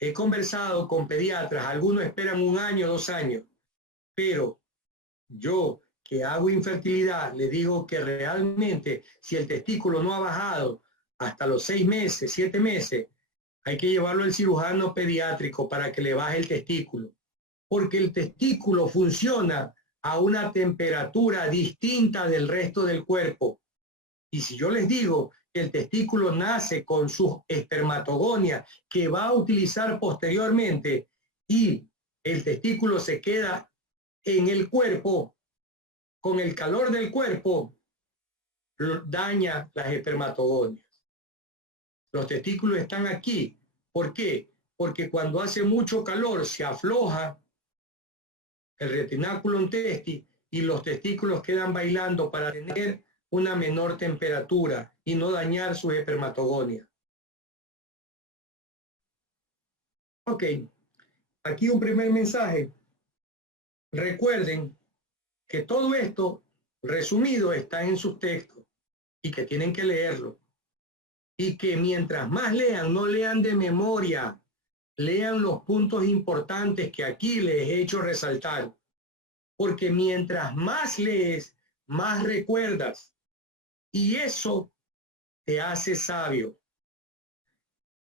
He conversado con pediatras, algunos esperan 1 año, 2 años, pero yo que hago infertilidad, le digo que realmente si el testículo no ha bajado hasta los 6 meses, 7 meses, hay que llevarlo al cirujano pediátrico para que le baje el testículo, porque el testículo funciona a una temperatura distinta del resto del cuerpo. Y si yo les digo que el testículo nace con sus espermatogonias que va a utilizar posteriormente y el testículo se queda en el cuerpo, con el calor del cuerpo, daña las espermatogonias. Los testículos están aquí. ¿Por qué? Porque cuando hace mucho calor se afloja el retináculum testi y los testículos quedan bailando para tener una menor temperatura y no dañar sus espermatogonias. Ok, aquí un primer mensaje. Recuerden que todo esto resumido está en sus textos y que tienen que leerlo. Y que mientras más lean, no lean de memoria, lean los puntos importantes que aquí les he hecho resaltar. Porque mientras más lees, más recuerdas. Y eso te hace sabio.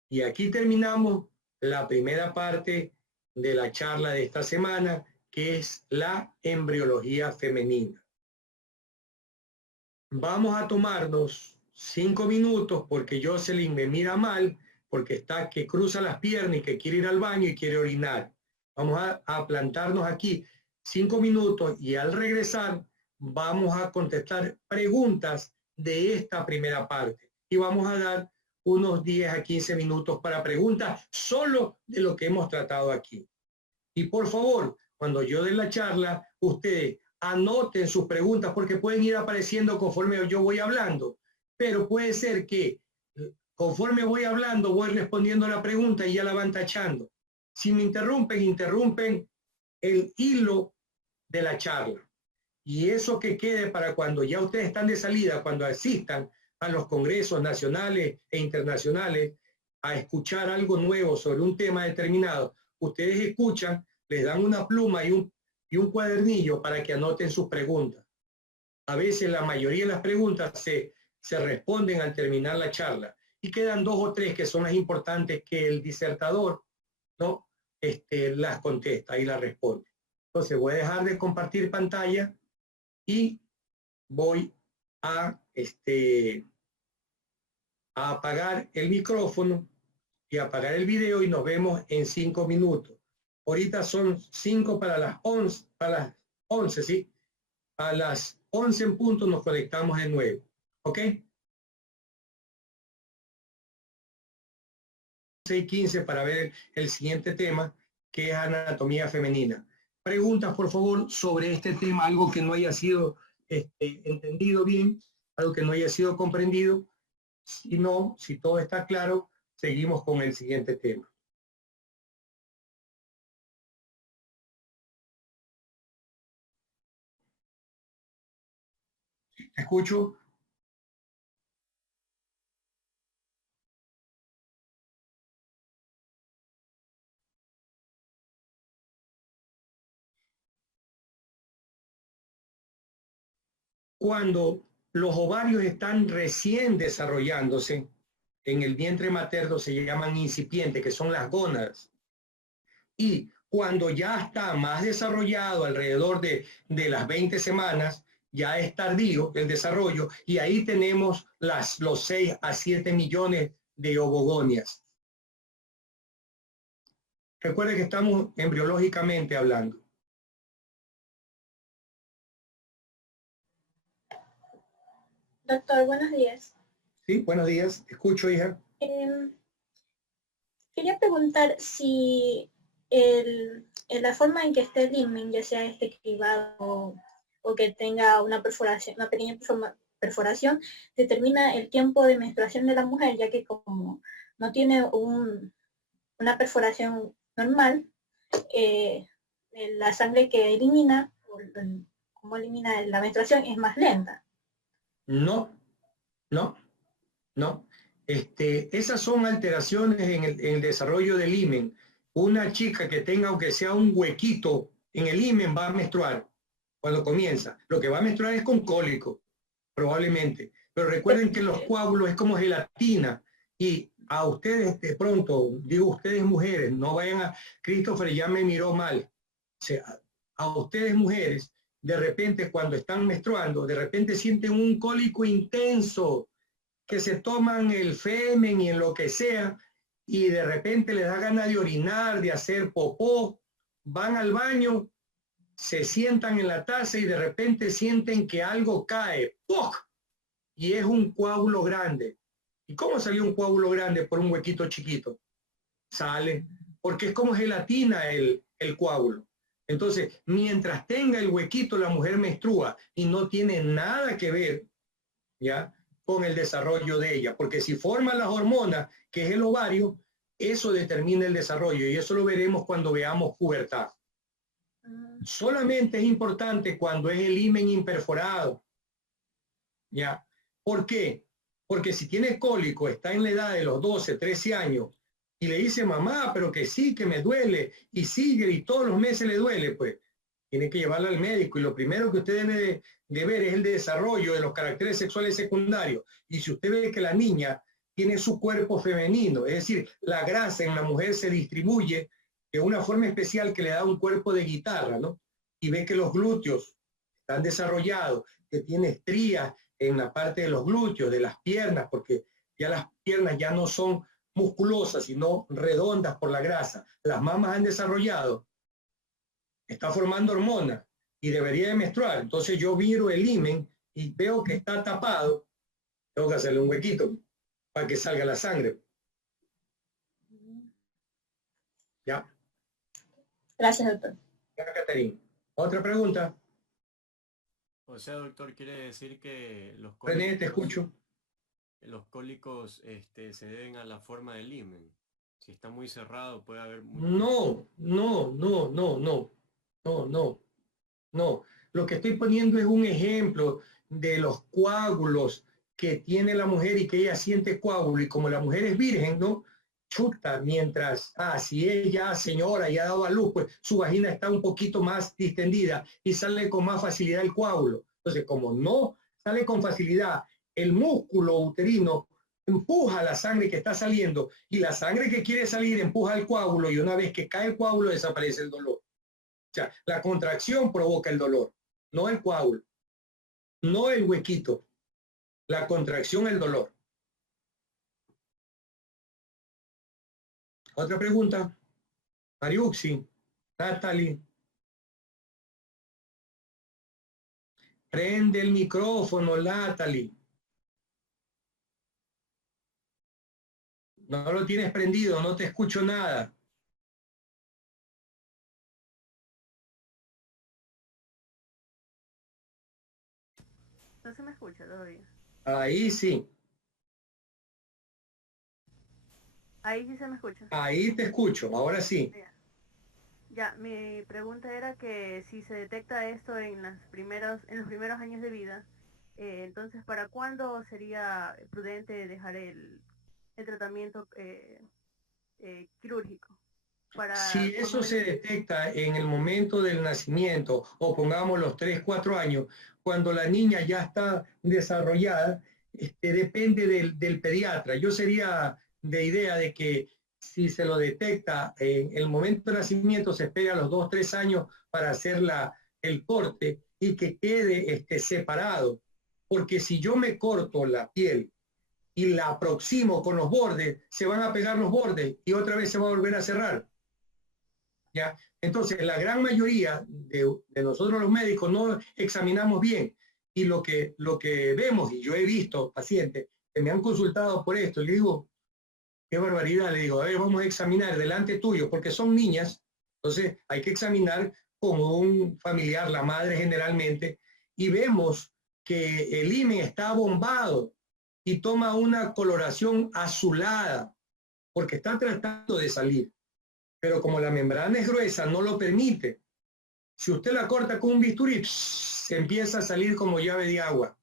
Y aquí terminamos la primera parte de la charla de esta semana, que es la embriología femenina. Vamos a tomarnos 5 minutos porque Jocelyn me mira mal, porque está que cruza las piernas y que quiere ir al baño y quiere orinar. Vamos a plantarnos aquí 5 minutos y al regresar vamos a contestar preguntas de esta primera parte. Y vamos a dar unos 10 a 15 minutos para preguntas solo de lo que hemos tratado aquí. Y por favor, cuando yo dé la charla, ustedes anoten sus preguntas porque pueden ir apareciendo conforme yo voy hablando. Pero puede ser que conforme voy hablando, voy respondiendo la pregunta y ya la van tachando. Si me interrumpen, interrumpen el hilo de la charla. Y eso que quede para cuando ya ustedes están de salida, cuando asistan a los congresos nacionales e internacionales a escuchar algo nuevo sobre un tema determinado, ustedes escuchan, les dan una pluma y un cuadernillo para que anoten sus preguntas. A veces la mayoría de las preguntas se responden al terminar la charla y quedan 2 o 3 que son las importantes que el disertador, ¿no? Las contesta y las responde. Entonces voy a dejar de compartir pantalla y voy a apagar el micrófono y apagar el video y nos vemos en 5 minutos. Ahorita son 5 para las 11, ¿sí? A las 11 en punto nos conectamos de nuevo, ¿ok? 6:15 para ver el siguiente tema, que es anatomía femenina. Preguntas, por favor, sobre este tema, algo que no haya sido entendido bien, algo que no haya sido comprendido. Si no, si todo está claro, seguimos con el siguiente tema. Escucho. Cuando los ovarios están recién desarrollándose, en el vientre materno se llaman incipientes, que son las gónadas. Y cuando ya está más desarrollado, alrededor de las 20 semanas, ya es tardío el desarrollo, y ahí tenemos los 6 a 7 millones de ovogonias. Recuerde que estamos embriológicamente hablando. Doctor, buenos días. Sí, buenos días. Te escucho, hija. Quería preguntar si la forma en que esté el himen, ya sea cribado o que tenga una perforación, una pequeña perforación, determina el tiempo de menstruación de la mujer, ya que como no tiene una perforación normal, la sangre que elimina, como elimina la menstruación, es más lenta. No, no, no. Esas son alteraciones en el desarrollo del himen. Una chica que tenga, aunque sea un huequito en el himen, va a menstruar cuando comienza. Lo que va a menstruar es con cólico, probablemente. Pero recuerden que los coágulos es como gelatina. Y a ustedes, de pronto, digo ustedes mujeres, no vayan a... Christopher ya me miró mal. O sea, a ustedes mujeres, de repente cuando están menstruando, de repente sienten un cólico intenso, que se toman el Femen y en lo que sea, y de repente les da ganas de orinar, de hacer popó, van al baño, se sientan en la taza y de repente sienten que algo cae, ¡puc! Y es un coágulo grande. ¿Y cómo salió un coágulo grande por un huequito chiquito? Sale, porque es como gelatina el coágulo. Entonces, mientras tenga el huequito, la mujer menstrua y no tiene nada que ver, ¿ya?, con el desarrollo de ella, porque si forma las hormonas, que es el ovario, eso determina el desarrollo y eso lo veremos cuando veamos pubertad. Solamente es importante cuando es el himen imperforado, ¿ya? ¿Por qué? Porque si tiene cólico, está en la edad de los 12, 13 años y le dice mamá, pero que sí, que me duele y sigue y todos los meses le duele, pues tiene que llevarla al médico y lo primero que usted debe de ver es el desarrollo de los caracteres sexuales secundarios. Y si usted ve que la niña tiene su cuerpo femenino, es decir, la grasa en la mujer se distribuye de una forma especial que le da un cuerpo de guitarra, ¿no? Y ve que los glúteos están desarrollados, que tiene estrías en la parte de los glúteos, de las piernas, porque ya las piernas ya no son musculosas, sino redondas por la grasa. Las mamas han desarrollado, está formando hormonas y debería de menstruar. Entonces yo miro el himen y veo que está tapado, tengo que hacerle un huequito para que salga la sangre. ¿Ya? Gracias, doctor. Ya, Caterina. ¿Otra pregunta? O sea, doctor, quiere decir que los René, te escucho. cólicos se deben a la forma del himen. Si está muy cerrado puede haber... No. Lo que estoy poniendo es un ejemplo de los coágulos que tiene la mujer y que ella siente coágulo. Y como la mujer es virgen, ¿no? Chuta, mientras, si ella, señora, ya ha dado a luz, pues su vagina está un poquito más distendida y sale con más facilidad el coágulo. Entonces, como no sale con facilidad, el músculo uterino empuja la sangre que está saliendo y la sangre que quiere salir empuja el coágulo y una vez que cae el coágulo desaparece el dolor. O sea, la contracción provoca el dolor, no el coágulo, no el huequito, la contracción, el dolor. Otra pregunta. Mariuxi, Natalie. Prende el micrófono, Natalie. No lo tienes prendido, no te escucho nada. No se me escucha todavía. Ahí sí. Ahí sí se me escucha. Ahí te escucho, ahora sí. Ya, mi pregunta era que si se detecta esto en los primeros años de vida, entonces ¿para cuándo sería prudente dejar el tratamiento quirúrgico? Si eso se detecta en el momento del nacimiento, o pongamos los 3, 4 años, cuando la niña ya está desarrollada, depende del pediatra. Yo sería de idea de que si se lo detecta en el momento de nacimiento, se espera a los 2, 3 años para hacer el corte y que quede separado. Porque si yo me corto la piel y la aproximo con los bordes, se van a pegar los bordes y otra vez se va a volver a cerrar. ¿ya? Entonces, la gran mayoría de nosotros los médicos no examinamos bien. Y lo que vemos, y yo he visto pacientes que me han consultado por esto, y le digo, qué barbaridad, le digo, a ver, vamos a examinar delante tuyo, porque son niñas, entonces hay que examinar con un familiar, la madre generalmente, y vemos que el himen está bombado y toma una coloración azulada, porque está tratando de salir. Pero como la membrana es gruesa, no lo permite. Si usted la corta con un bisturí, se empieza a salir como llave de agua.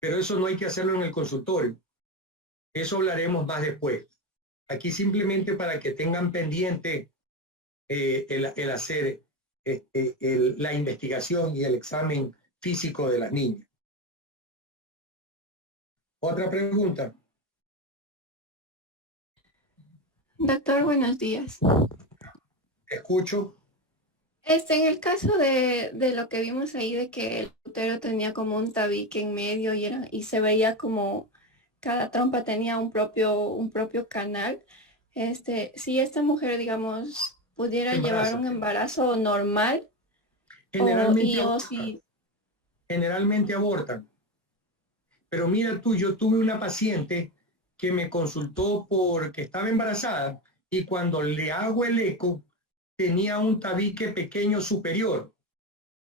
Pero eso no hay que hacerlo en el consultorio. Eso hablaremos más después. Aquí simplemente para que tengan pendiente el hacer la investigación y el examen físico de las niñas. Otra pregunta. Doctor, buenos días. Escucho. En el caso de lo que vimos ahí, de que el útero tenía como un tabique en medio y se veía como cada trompa tenía un propio canal, si esta mujer, digamos, pudiera llevar un embarazo normal, Generalmente abortan. Pero mira tú, yo tuve una paciente que me consultó porque estaba embarazada y cuando le hago el eco tenía un tabique pequeño superior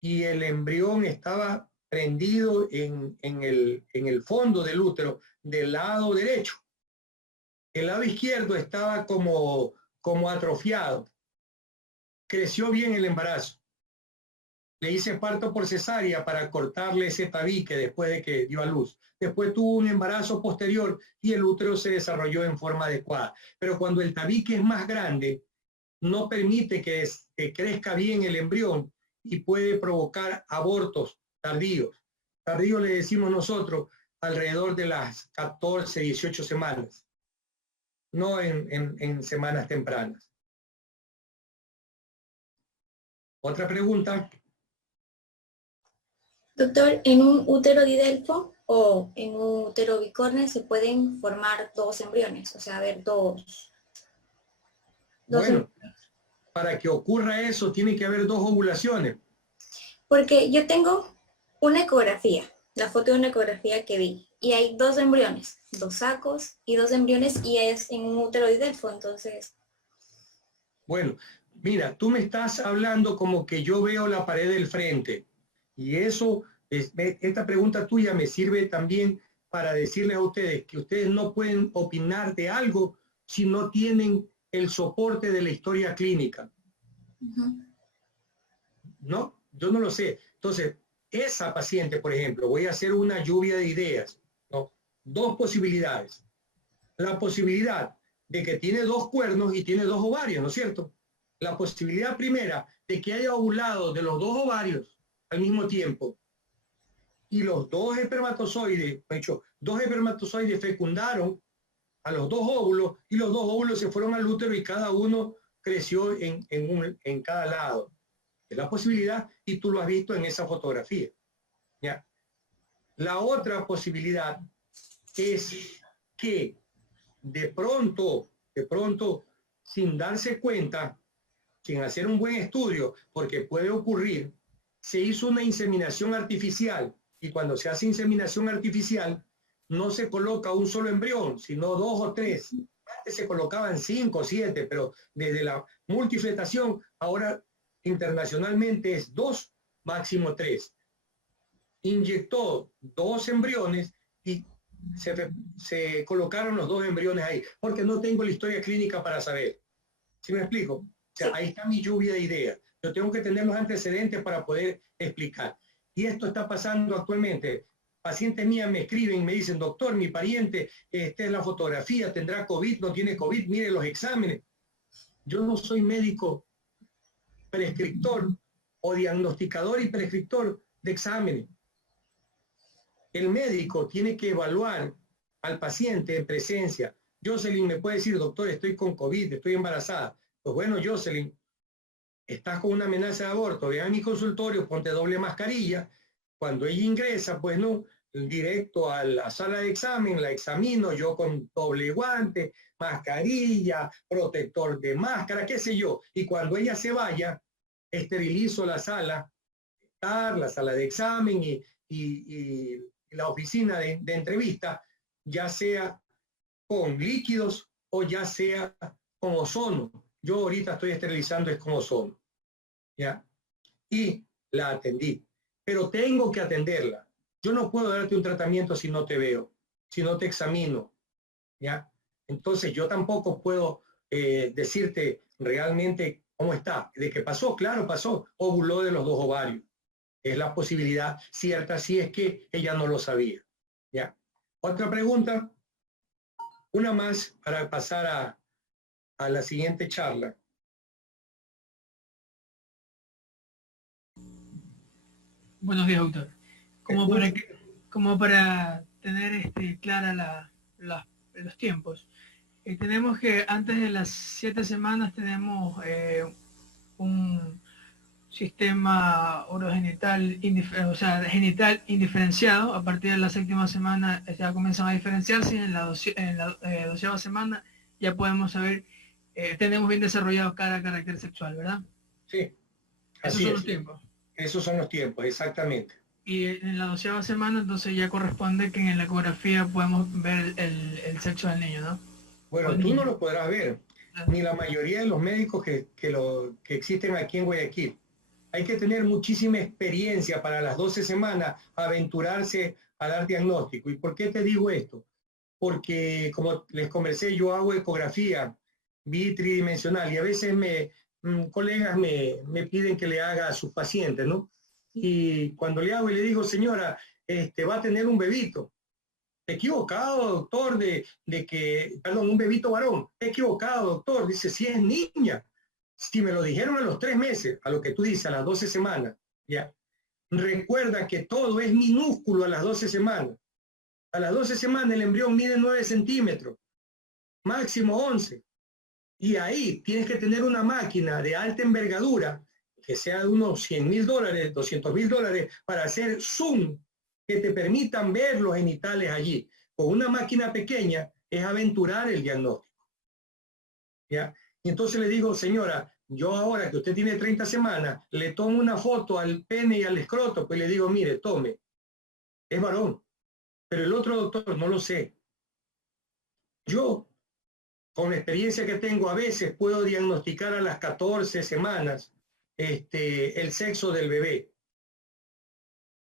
y el embrión estaba prendido en el fondo del útero del lado derecho. El lado izquierdo estaba como atrofiado. Creció bien el embarazo. Le hice parto por cesárea para cortarle ese tabique después de que dio a luz. Después tuvo un embarazo posterior y el útero se desarrolló en forma adecuada. Pero cuando el tabique es más grande, no permite que crezca bien el embrión y puede provocar abortos tardíos. Tardío le decimos nosotros alrededor de las 14, 18 semanas, no en semanas tempranas. ¿Otra pregunta? Doctor, ¿en un útero didelfo o en un útero bicorne se pueden formar dos embriones? O sea, haber dos bueno, para que ocurra eso tiene que haber dos ovulaciones. Porque yo tengo una ecografía, la foto de una ecografía que vi, y hay dos embriones, dos sacos y dos embriones, y es en un útero didelfo, entonces... Bueno, mira, tú me estás hablando como que yo veo la pared del frente, y eso, esta pregunta tuya me sirve también para decirles a ustedes que ustedes no pueden opinar de algo si no tienen el soporte de la historia clínica. ¿No? Yo no lo sé. Entonces, esa paciente, por ejemplo, voy a hacer una lluvia de ideas, ¿no? Dos posibilidades. La posibilidad de que tiene dos cuernos y tiene dos ovarios, ¿no es cierto? La posibilidad primera de que haya ovulado de los dos ovarios al mismo tiempo y los dos espermatozoides, de hecho, dos espermatozoides fecundaron a los dos óvulos y los dos óvulos se fueron al útero y cada uno creció en cada lado. Es la posibilidad y tú lo has visto en esa fotografía. ¿Ya? La otra posibilidad es que de pronto, sin darse cuenta, sin hacer un buen estudio, porque puede ocurrir, se hizo una inseminación artificial y cuando se hace inseminación artificial no se coloca un solo embrión, sino dos o tres. Antes se colocaban 5 o 7, pero desde la multifletación ahora internacionalmente es 2, máximo 3. Inyectó 2 embriones y se colocaron los 2 embriones ahí, porque no tengo la historia clínica para saber. ¿Sí me explico? O sea, ahí está mi lluvia de ideas. Yo tengo que tener los antecedentes para poder explicar. Y esto está pasando actualmente. Pacientes mías me escriben y me dicen, doctor, mi pariente, esta es la fotografía, tendrá COVID, no tiene COVID, mire los exámenes. Yo no soy médico prescriptor o diagnosticador y prescriptor de exámenes. El médico tiene que evaluar al paciente en presencia. Jocelyn me puede decir, doctor, estoy con COVID, estoy embarazada. Pues bueno, Jocelyn, estás con una amenaza de aborto, ve a mi consultorio, ponte doble mascarilla. Cuando ella ingresa, pues no, directo a la sala de examen, la examino yo con doble guante, mascarilla, protector de máscara, qué sé yo. Y cuando ella se vaya, esterilizo la sala de examen y la oficina de entrevista, ya sea con líquidos o ya sea con ozono. Yo ahorita estoy esterilizando es con ozono, ¿ya? Y la atendí, pero tengo que atenderla. Yo no puedo darte un tratamiento si no te veo, si no te examino, ¿ya? Entonces yo tampoco puedo decirte realmente cómo está. De que pasó, claro, pasó, ovuló de los 2 ovarios. Es la posibilidad cierta si es que ella no lo sabía, ¿ya? Otra pregunta, una más para pasar a la siguiente charla. Buenos días, doctor. Como para tener clara los tiempos, tenemos que antes de las 7 semanas tenemos un sistema urogenital, o sea, genital indiferenciado. A partir de la 7ª semana ya comienzan a diferenciarse, y en la 12ª semana ya podemos saber, tenemos bien desarrollado cada carácter sexual, ¿verdad? Sí, Esos son los tiempos. Esos son los tiempos, exactamente. Y en la 12ª semana entonces ya corresponde que en la ecografía podemos ver el sexo del niño, ¿no? Bueno, tú no lo podrás ver, ni la mayoría de los médicos que existen aquí en Guayaquil. Hay que tener muchísima experiencia para las 12 semanas aventurarse a dar diagnóstico. ¿Y por qué te digo esto? Porque, como les conversé, yo hago ecografía tridimensional y a veces colegas me piden que le haga a sus pacientes, ¿no? Y cuando le hago y le digo, señora, va a tener un bebito. Equivocado, doctor, un bebito varón. Equivocado, doctor. Dice, si es niña. Si me lo dijeron a los 3 meses, a lo que tú dices, a las 12 semanas, ya. Recuerda que todo es minúsculo a las 12 semanas. A las 12 semanas el embrión mide 9 centímetros, máximo 11. Y ahí tienes que tener una máquina de alta envergadura, que sea de unos $100,000, $200,000, para hacer zoom, que te permitan ver los genitales allí. Con una máquina pequeña es aventurar el diagnóstico, ¿ya? Y entonces le digo, señora, yo ahora que usted tiene 30 semanas, le tomo una foto al pene y al escroto, pues le digo, mire, tome, es varón. Pero el otro doctor no lo sé. Yo, con la experiencia que tengo, a veces puedo diagnosticar a las 14 semanas el sexo del bebé.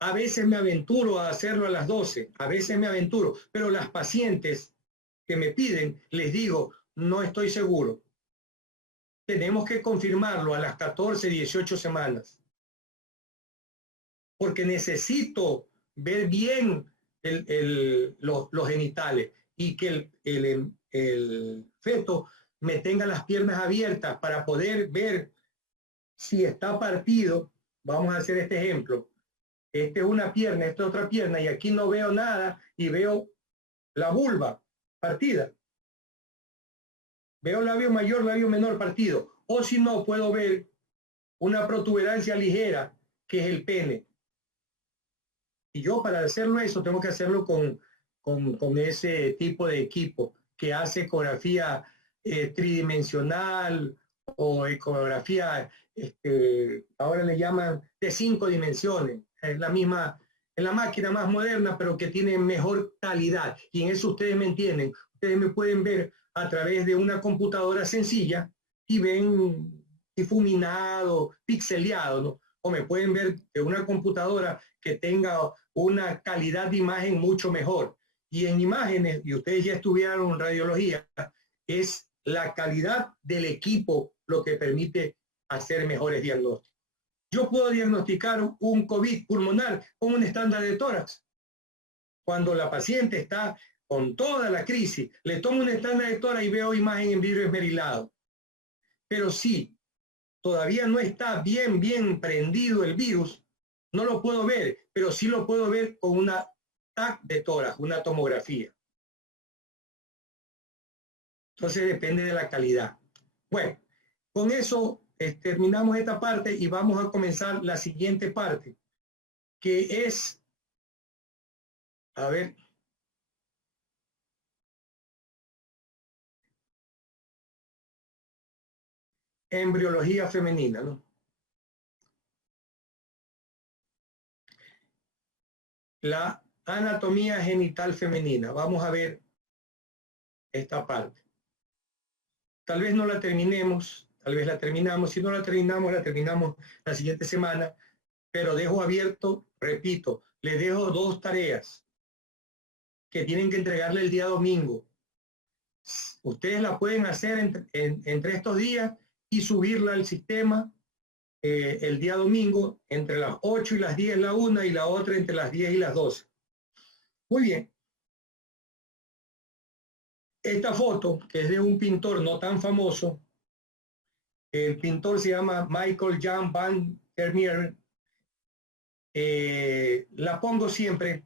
A veces me aventuro a hacerlo a las 12, a veces me aventuro, pero las pacientes que me piden, les digo, no estoy seguro. Tenemos que confirmarlo a las 14, 18 semanas. Porque necesito ver bien los genitales y que el feto me tenga las piernas abiertas para poder ver si está partido. Vamos a hacer este ejemplo. Esta es una pierna, esta es otra pierna, y aquí no veo nada y veo la vulva partida. Veo labio mayor, labio menor partido. O si no, puedo ver una protuberancia ligera, que es el pene. Y yo para hacerlo eso, tengo que hacerlo con ese tipo de equipo que hace ecografía tridimensional o ecografía, ahora le llaman de 5 dimensiones. Es la misma, es la máquina más moderna, pero que tiene mejor calidad. Y en eso ustedes me entienden. Ustedes me pueden ver a través de una computadora sencilla y ven difuminado, pixeleado, ¿no? O me pueden ver de una computadora que tenga una calidad de imagen mucho mejor. Y en imágenes, y ustedes ya estudiaron en radiología, es la calidad del equipo lo que permite hacer mejores diagnósticos. Yo puedo diagnosticar un COVID pulmonar con un estándar de tórax. Cuando la paciente está con toda la crisis, le tomo un estándar de tórax y veo imagen en vidrio esmerilado. Pero si todavía no está bien prendido el virus, no lo puedo ver, pero sí lo puedo ver con una TAC de tórax, una tomografía. Entonces depende de la calidad. Bueno, con eso terminamos esta parte y vamos a comenzar la siguiente parte, que es A ver. Embriología femenina, ¿no? La anatomía genital femenina. Vamos a ver esta parte. Tal vez no la terminemos, tal vez la terminamos. Si no la terminamos la siguiente semana. Pero dejo abierto, repito, les dejo 2 tareas que tienen que entregarle el día domingo. Ustedes la pueden hacer entre estos días y subirla al sistema el día domingo entre las 8 y las 10 la una y la otra entre las 10 y las 12. Muy bien. Esta foto, que es de un pintor no tan famoso, el pintor se llama Michael Jan van der Meer, la pongo siempre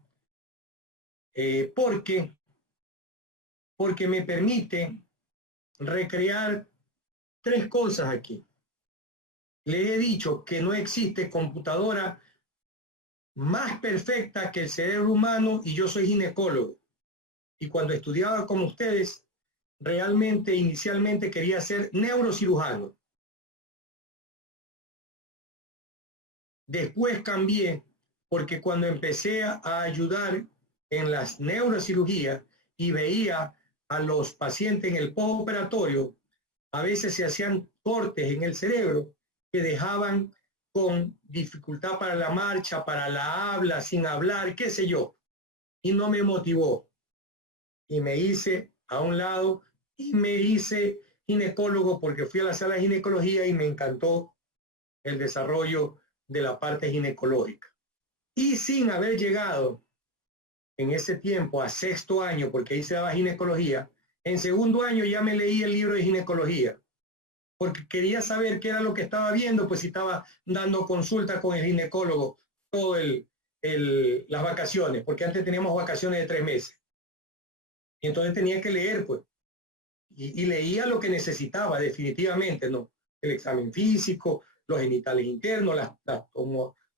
porque me permite recrear 3 cosas aquí. Les he dicho que no existe computadora más perfecta que el cerebro humano y yo soy ginecólogo. Y cuando estudiaba como ustedes, realmente inicialmente quería ser neurocirujano. Después cambié porque cuando empecé a ayudar en las neurocirugías y veía a los pacientes en el postoperatorio, a veces se hacían cortes en el cerebro que dejaban con dificultad para la marcha, para la habla, sin hablar, qué sé yo. Y no me motivó. Y me hice a un lado y me hice ginecólogo porque fui a la sala de ginecología y me encantó el desarrollo de la parte ginecológica. Y sin haber llegado en ese tiempo a 6º año, porque ahí se daba ginecología, en 2º año ya me leí el libro de ginecología, porque quería saber qué era lo que estaba viendo, pues si estaba dando consulta con el ginecólogo todo las vacaciones, porque antes teníamos vacaciones de 3 meses. Y entonces tenía que leer, pues, y leía lo que necesitaba, definitivamente, ¿no? El examen físico, los genitales internos,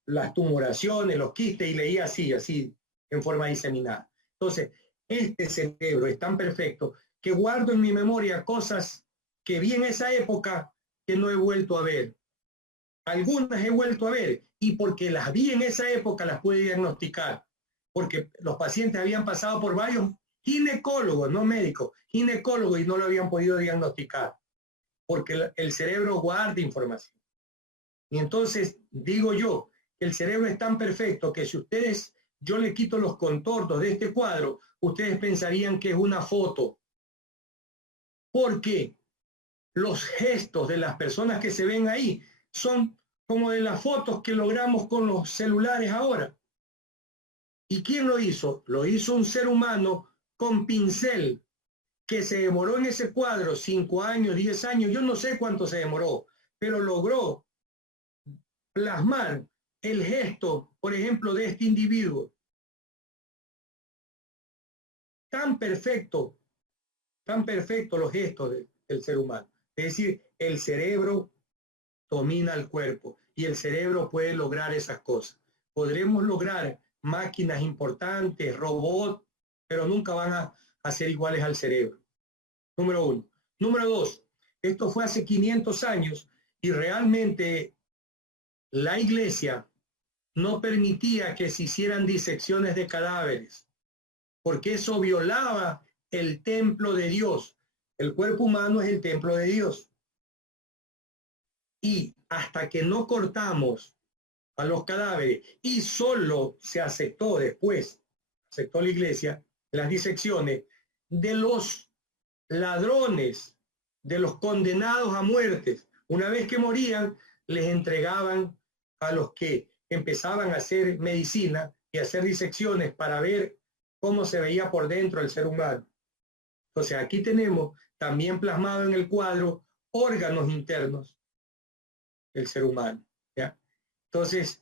las tumoraciones, los quistes, y leía así, en forma diseminada. Entonces, este cerebro es tan perfecto que guardo en mi memoria cosas que vi en esa época que no he vuelto a ver. Algunas he vuelto a ver, y porque las vi en esa época las pude diagnosticar, porque los pacientes habían pasado por varios ginecólogos, no médicos, ginecólogos, y no lo habían podido diagnosticar, porque el cerebro guarda información. Y entonces digo yo, el cerebro es tan perfecto que si yo le quito los contornos de este cuadro, ustedes pensarían que es una foto. Porque los gestos de las personas que se ven ahí son como de las fotos que logramos con los celulares ahora. ¿Y quién lo hizo? Lo hizo un ser humano con pincel, que se demoró en ese cuadro 5 años, 10 años, yo no sé cuánto se demoró, pero logró plasmar el gesto, por ejemplo, de este individuo. Tan perfecto los gestos del ser humano. Es decir, el cerebro domina el cuerpo y el cerebro puede lograr esas cosas. Podremos lograr máquinas importantes, robots, pero nunca van a ser iguales al cerebro. Número 1. Número 2, esto fue hace 500 años y realmente la iglesia no permitía que se hicieran disecciones de cadáveres, porque eso violaba el templo de Dios. El cuerpo humano es el templo de Dios. Y hasta que no cortamos a los cadáveres, y solo se aceptó después, aceptó la iglesia, las disecciones de los ladrones, de los condenados a muerte. Una vez que morían, les entregaban a los que empezaban a hacer medicina y a hacer disecciones para ver cómo se veía por dentro el ser humano. Entonces aquí tenemos también plasmado en el cuadro órganos internos del ser humano, ¿ya? Entonces,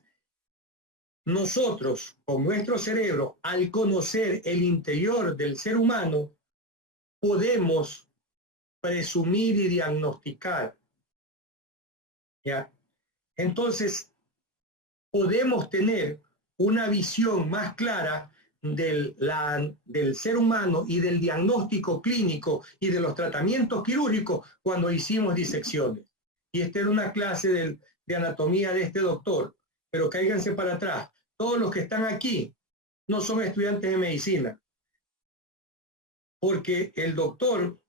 nosotros con nuestro cerebro, al conocer el interior del ser humano, podemos presumir y diagnosticar, ¿ya? Entonces, podemos tener una visión más clara del ser humano y del diagnóstico clínico y de los tratamientos quirúrgicos cuando hicimos disecciones. Y esta era una clase de anatomía de este doctor. Pero cáiganse para atrás. Todos los que están aquí no son estudiantes de medicina. Porque el doctor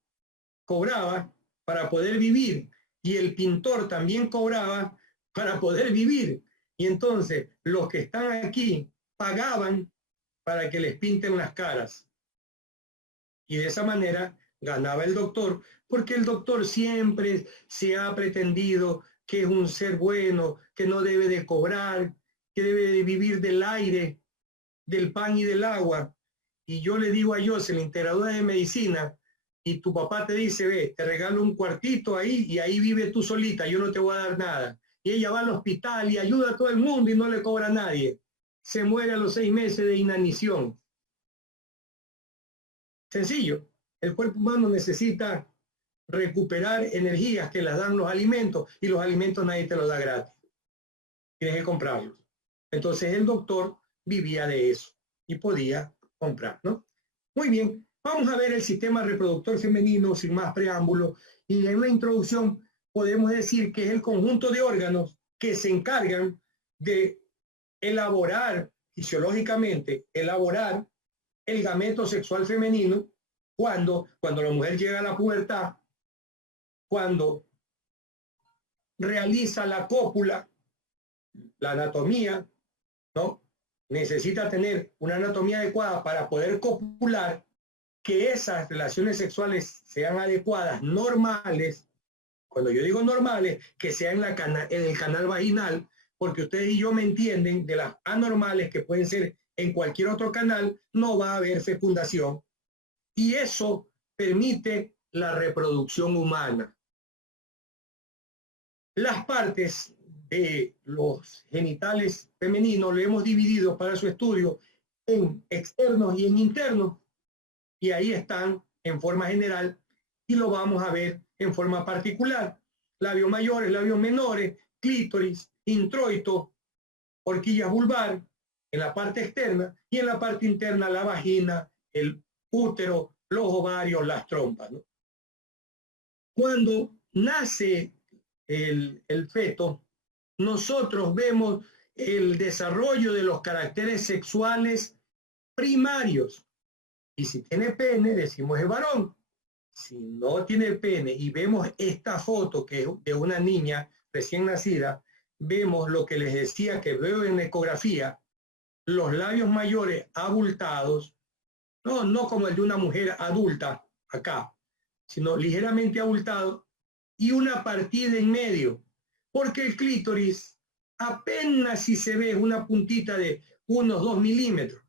cobraba para poder vivir y el pintor también cobraba para poder vivir. Y entonces los que están aquí pagaban para que les pinten las caras. Y de esa manera ganaba el doctor, porque el doctor siempre se ha pretendido que es un ser bueno, que no debe de cobrar, que debe de vivir del aire, del pan y del agua. Y yo le digo a Jocelyn, te gradúas de medicina, y tu papá te dice, ve, te regalo un cuartito ahí, y ahí vive tú solita, yo no te voy a dar nada. Y ella va al hospital y ayuda a todo el mundo y no le cobra a nadie. Se muere a los 6 meses de inanición. Sencillo. El cuerpo humano necesita recuperar energías que las dan los alimentos, y los alimentos nadie te los da gratis. Tienes que comprarlos. Entonces el doctor vivía de eso y podía comprar, ¿no? Muy bien, vamos a ver el sistema reproductor femenino sin más preámbulo, y en la introducción podemos decir que es el conjunto de órganos que se encargan de elaborar, fisiológicamente, elaborar el gameto sexual femenino cuando la mujer llega a la pubertad, cuando realiza la cópula, la anatomía, ¿no? Necesita tener una anatomía adecuada para poder copular, que esas relaciones sexuales sean adecuadas, normales. Cuando yo digo normales, que sea en el canal vaginal, porque ustedes y yo me entienden, de las anormales que pueden ser en cualquier otro canal, no va a haber fecundación. Y eso permite la reproducción humana. Las partes de los genitales femeninos lo hemos dividido para su estudio en externos y en internos, y ahí están en forma general, y lo vamos a ver en forma particular. Labios mayores, labios menores, clítoris, introito, horquilla vulvar en la parte externa, y en la parte interna la vagina, el útero, los ovarios, las trompas, ¿no? Cuando nace el feto, nosotros vemos el desarrollo de los caracteres sexuales primarios. Y si tiene pene, decimos es varón. Si no tiene pene y vemos esta foto que es de una niña recién nacida, vemos lo que les decía que veo en la ecografía, los labios mayores abultados, no como el de una mujer adulta acá, sino ligeramente abultado, y una partida en medio, porque el clítoris apenas si se ve una puntita de unos 2 milímetros,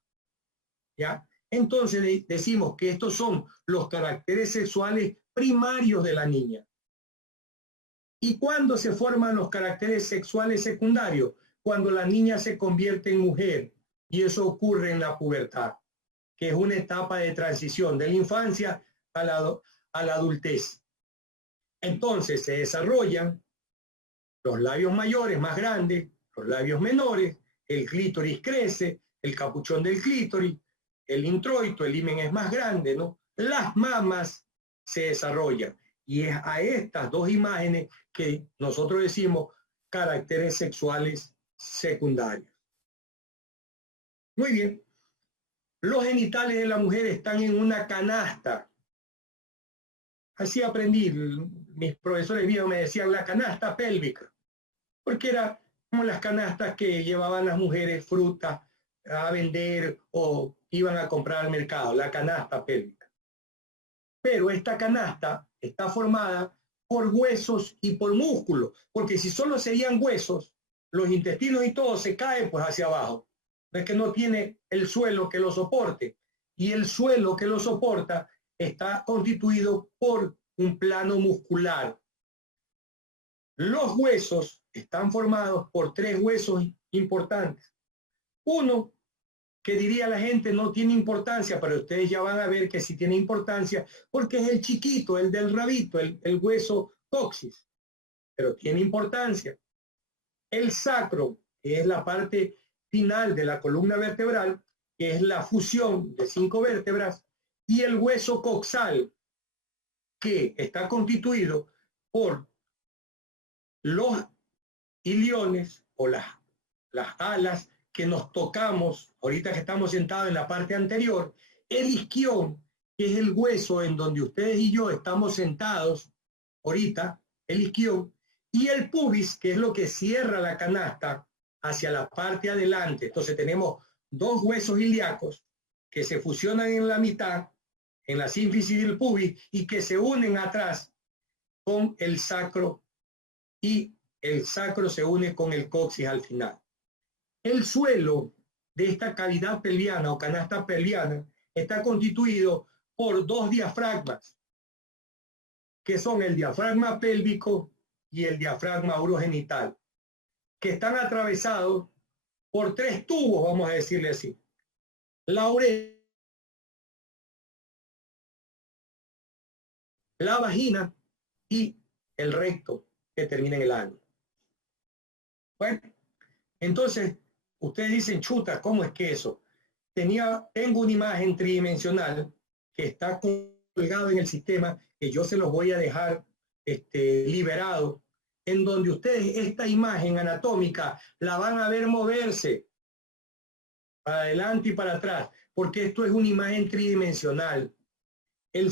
¿ya? Entonces decimos que estos son los caracteres sexuales primarios de la niña. ¿Y cuándo se forman los caracteres sexuales secundarios? Cuando la niña se convierte en mujer, y eso ocurre en la pubertad, que es una etapa de transición de la infancia a la adultez. Entonces se desarrollan los labios mayores más grandes, los labios menores, el clítoris crece, el capuchón del clítoris, el introito, el himen es más grande, ¿no? Las mamas se desarrollan, y es a estas dos imágenes que nosotros decimos caracteres sexuales secundarios. Muy bien. Los genitales de la mujer están en una canasta. Así aprendí. Mis profesores míos me decían la canasta pélvica, porque era como las canastas que llevaban las mujeres frutas a vender o iban a comprar al mercado, la canasta pélvica. Pero esta canasta está formada por huesos y por músculos, porque si solo serían huesos, los intestinos y todo se cae pues hacia abajo. Es que no tiene el suelo que lo soporte, y el suelo que lo soporta está constituido por un plano muscular. Los huesos están formados por 3 huesos importantes. Uno, que diría la gente no tiene importancia, pero ustedes ya van a ver que sí tiene importancia, porque es el chiquito, el del rabito, el hueso coxis, pero tiene importancia. El sacro, que es la parte final de la columna vertebral, que es la fusión de 5 vértebras, y el hueso coxal, que está constituido por los iliones o las alas que nos tocamos ahorita que estamos sentados en la parte anterior, el isquión, que es el hueso en donde ustedes y yo estamos sentados ahorita, el isquión, y el pubis, que es lo que cierra la canasta hacia la parte adelante. Entonces tenemos 2 huesos ilíacos que se fusionan en la mitad, en la sínfisis del pubis, y que se unen atrás con el sacro, y el sacro se une con el coxis al final. El suelo de esta cavidad pelviana o canasta pelviana está constituido por 2 diafragmas, que son el diafragma pélvico y el diafragma urogenital, que están atravesados por 3 tubos, vamos a decirle así. La uretra, la vagina y el recto, que termina en el ano. Bueno, entonces, ustedes dicen, chuta, ¿cómo es que eso? Tengo una imagen tridimensional que está colgado en el sistema, que yo se los voy a dejar liberado, en donde ustedes esta imagen anatómica la van a ver moverse para adelante y para atrás, porque esto es una imagen tridimensional. El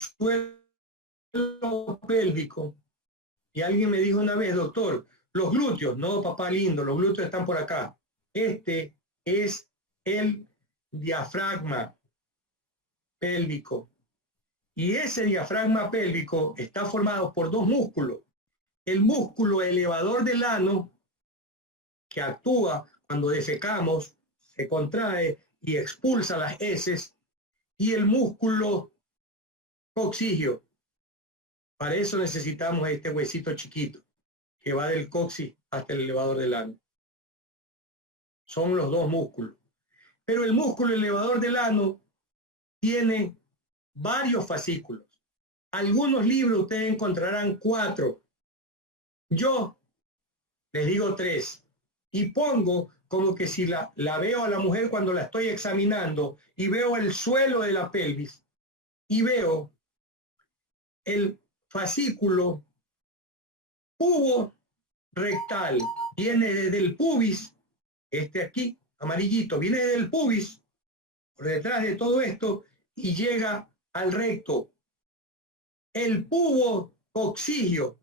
suelo pélvico, y alguien me dijo una vez, doctor, los glúteos, no, papá lindo, los glúteos están por acá. Este es el diafragma pélvico. Y ese diafragma pélvico está formado por 2 músculos. El músculo elevador del ano, que actúa cuando defecamos, se contrae y expulsa las heces, y el músculo coxigio. Para eso necesitamos este huesito chiquito, que va del coxis hasta el elevador del ano. Son los 2 músculos. Pero el músculo elevador del ano tiene varios fascículos. Algunos libros ustedes encontrarán 4. Yo les digo 3. Y pongo como que si la veo a la mujer cuando la estoy examinando y veo el suelo de la pelvis y veo el fascículo pubo rectal, viene desde el pubis, este aquí, amarillito, viene desde el pubis, por detrás de todo esto, y llega al recto. El pubo coxigio,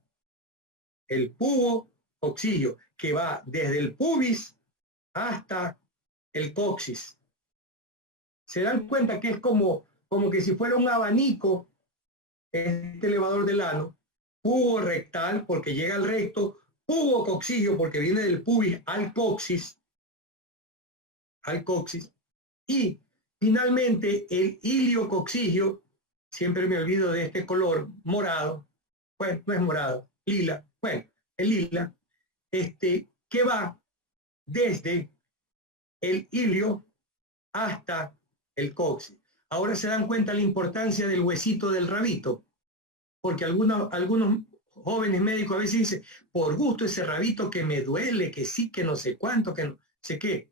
que va desde el pubis hasta el coxis. Se dan cuenta que es como que si fuera un abanico, este elevador del ano, pubo rectal porque llega al recto, pubo coxigio porque viene del pubis al coxis, y finalmente el ilio coxigio, siempre me olvido de este color morado, bueno, no es morado, lila, bueno, el lila, que va desde el ilio hasta el coxis. Ahora se dan cuenta la importancia del huesito del rabito, porque algunos jóvenes médicos a veces dicen, por gusto ese rabito que me duele, que sí, que no sé cuánto, que no sé qué.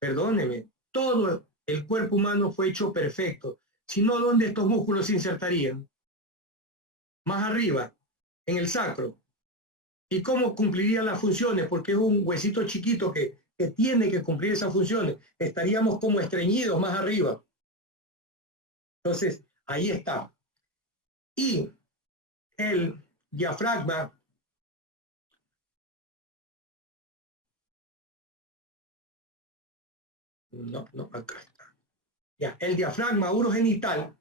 Perdóneme, todo el cuerpo humano fue hecho perfecto. Si no, ¿dónde estos músculos se insertarían? Más arriba, en el sacro. ¿Y cómo cumplirían las funciones? Porque es un huesito chiquito que tiene que cumplir esas funciones. Estaríamos como estreñidos más arriba. Entonces, ahí está. Y el diafragma acá está. Ya, el diafragma urogenital,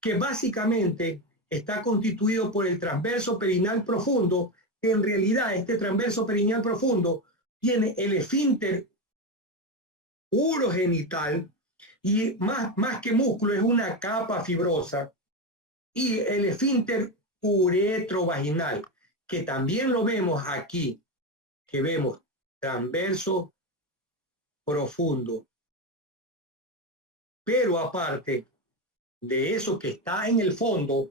que básicamente está constituido por el transverso perineal profundo, que en realidad este transverso perineal profundo tiene el esfínter urogenital, y más que músculo es una capa fibrosa, y el esfínter uretrovaginal, que también lo vemos aquí, que vemos transverso profundo. Pero aparte de eso que está en el fondo,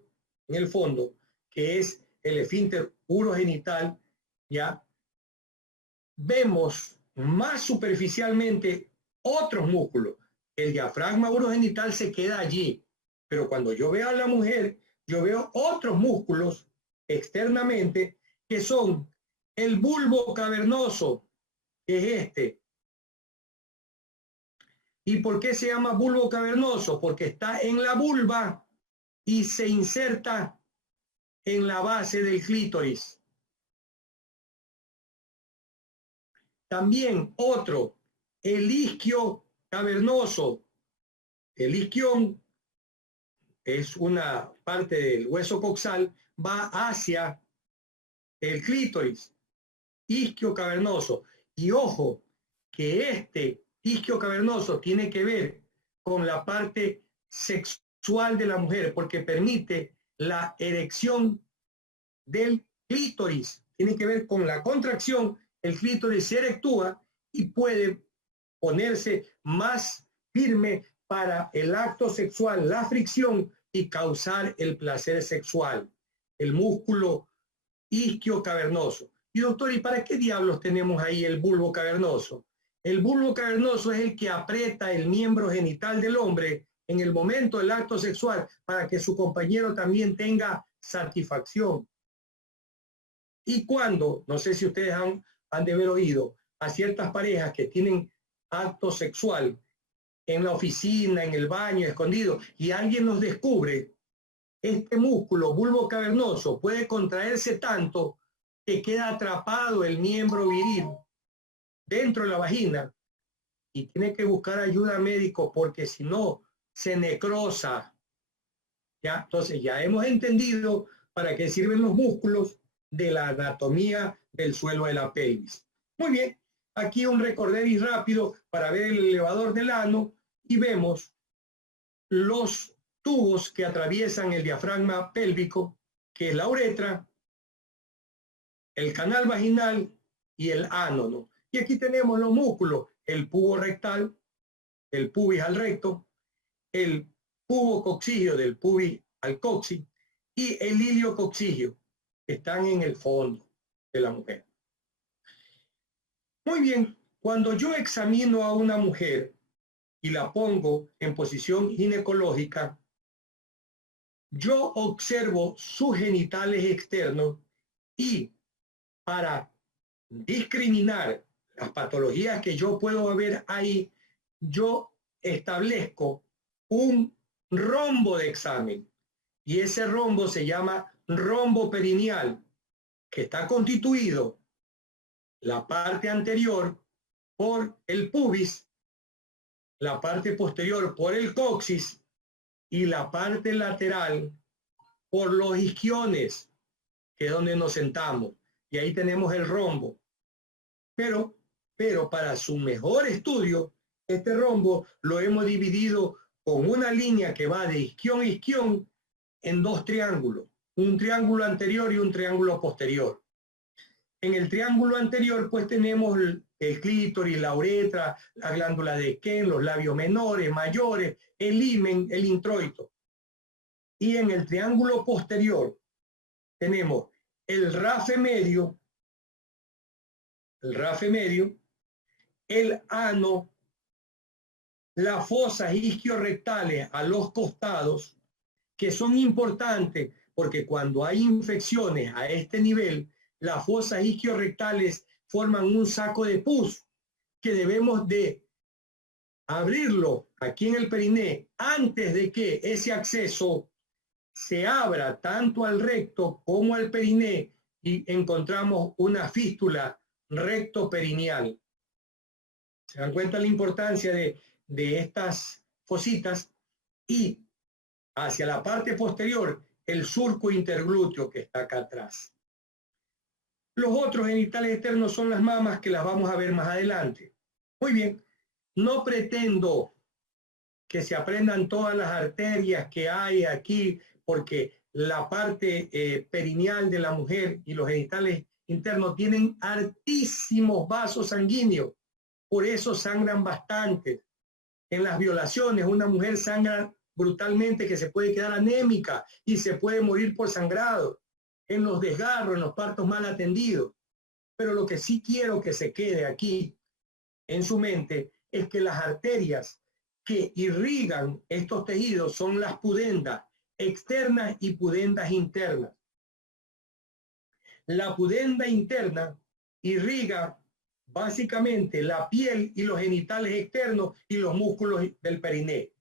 que es el esfínter urogenital, ya vemos más superficialmente otros músculos. El diafragma urogenital se queda allí, pero cuando yo veo a la mujer, yo veo otros músculos externamente que son el bulbo cavernoso, que es este. ¿Y por qué se llama bulbo cavernoso? Porque está en la vulva y se inserta en la base del clítoris. También otro, el isquio cavernoso. El isquión es una parte del hueso coxal, va hacia el clítoris. Isquio cavernoso. Y ojo, que este isquio cavernoso tiene que ver con la parte sexual de la mujer, porque permite la erección del clítoris. Tiene que ver con la contracción, el clítoris se erectúa y puede ponerse más firme para el acto sexual, la fricción y causar el placer sexual. El músculo isquio cavernoso. Y doctor, ¿y para qué diablos tenemos ahí el bulbo cavernoso? El bulbo cavernoso es el que aprieta el miembro genital del hombre en el momento del acto sexual para que su compañero también tenga satisfacción. Y cuando, no sé si ustedes han de haber oído a ciertas parejas que tienen acto sexual en la oficina, en el baño, escondido, y alguien los descubre, este músculo bulbo cavernoso puede contraerse tanto que queda atrapado el miembro viril dentro de la vagina y tiene que buscar ayuda médica porque si no se necrosa. ¿Ya? Entonces ya hemos entendido para qué sirven los músculos de la anatomía del suelo de la pelvis. Muy bien, aquí un recorderis rápido para ver el elevador del ano y vemos los tubos que atraviesan el diafragma pélvico, que es la uretra, el canal vaginal y el ano, ¿no? Y aquí tenemos los músculos, el pubo rectal, el pubis al recto, el pubo coccígeo del pubis al coxis y el ilio coccígeo, que están en el fondo de la mujer. Muy bien, cuando yo examino a una mujer y la pongo en posición ginecológica, yo observo sus genitales externos y para discriminar las patologías que yo puedo ver ahí, yo establezco un rombo de examen y ese rombo se llama rombo perineal, que está constituido la parte anterior por el pubis, la parte posterior por el coxis y la parte lateral por los isquiones, que es donde nos sentamos. Y ahí tenemos el rombo. Pero para su mejor estudio, este rombo lo hemos dividido con una línea que va de isquión a isquión en dos triángulos, un triángulo anterior y un triángulo posterior. En el triángulo anterior, pues tenemos el clítoris, la uretra, la glándula de Skene, los labios menores, mayores, el himen, el introito. Y en el triángulo posterior tenemos el rafe medio, el ano, las fosas isquiorrectales a los costados, que son importantes porque cuando hay infecciones a este nivel, las fosas isquiorrectales forman un saco de pus que debemos de abrirlo aquí en el periné antes de que ese acceso se abra tanto al recto como al periné y encontramos una fístula recto-perineal. ¿Se dan cuenta la importancia de estas fositas? Y hacia la parte posterior, el surco interglúteo que está acá atrás. Los otros genitales externos son las mamas, que las vamos a ver más adelante. Muy bien, no pretendo que se aprendan todas las arterias que hay aquí, porque la parte perineal de la mujer y los genitales internos tienen altísimos vasos sanguíneos, por eso sangran bastante. En las violaciones, una mujer sangra brutalmente que se puede quedar anémica y se puede morir por sangrado. En los desgarros, en los partos mal atendidos. Pero lo que sí quiero que se quede aquí en su mente es que las arterias que irrigan estos tejidos son las pudendas externas y pudendas internas. La pudenda interna irriga básicamente la piel y los genitales externos y los músculos del periné.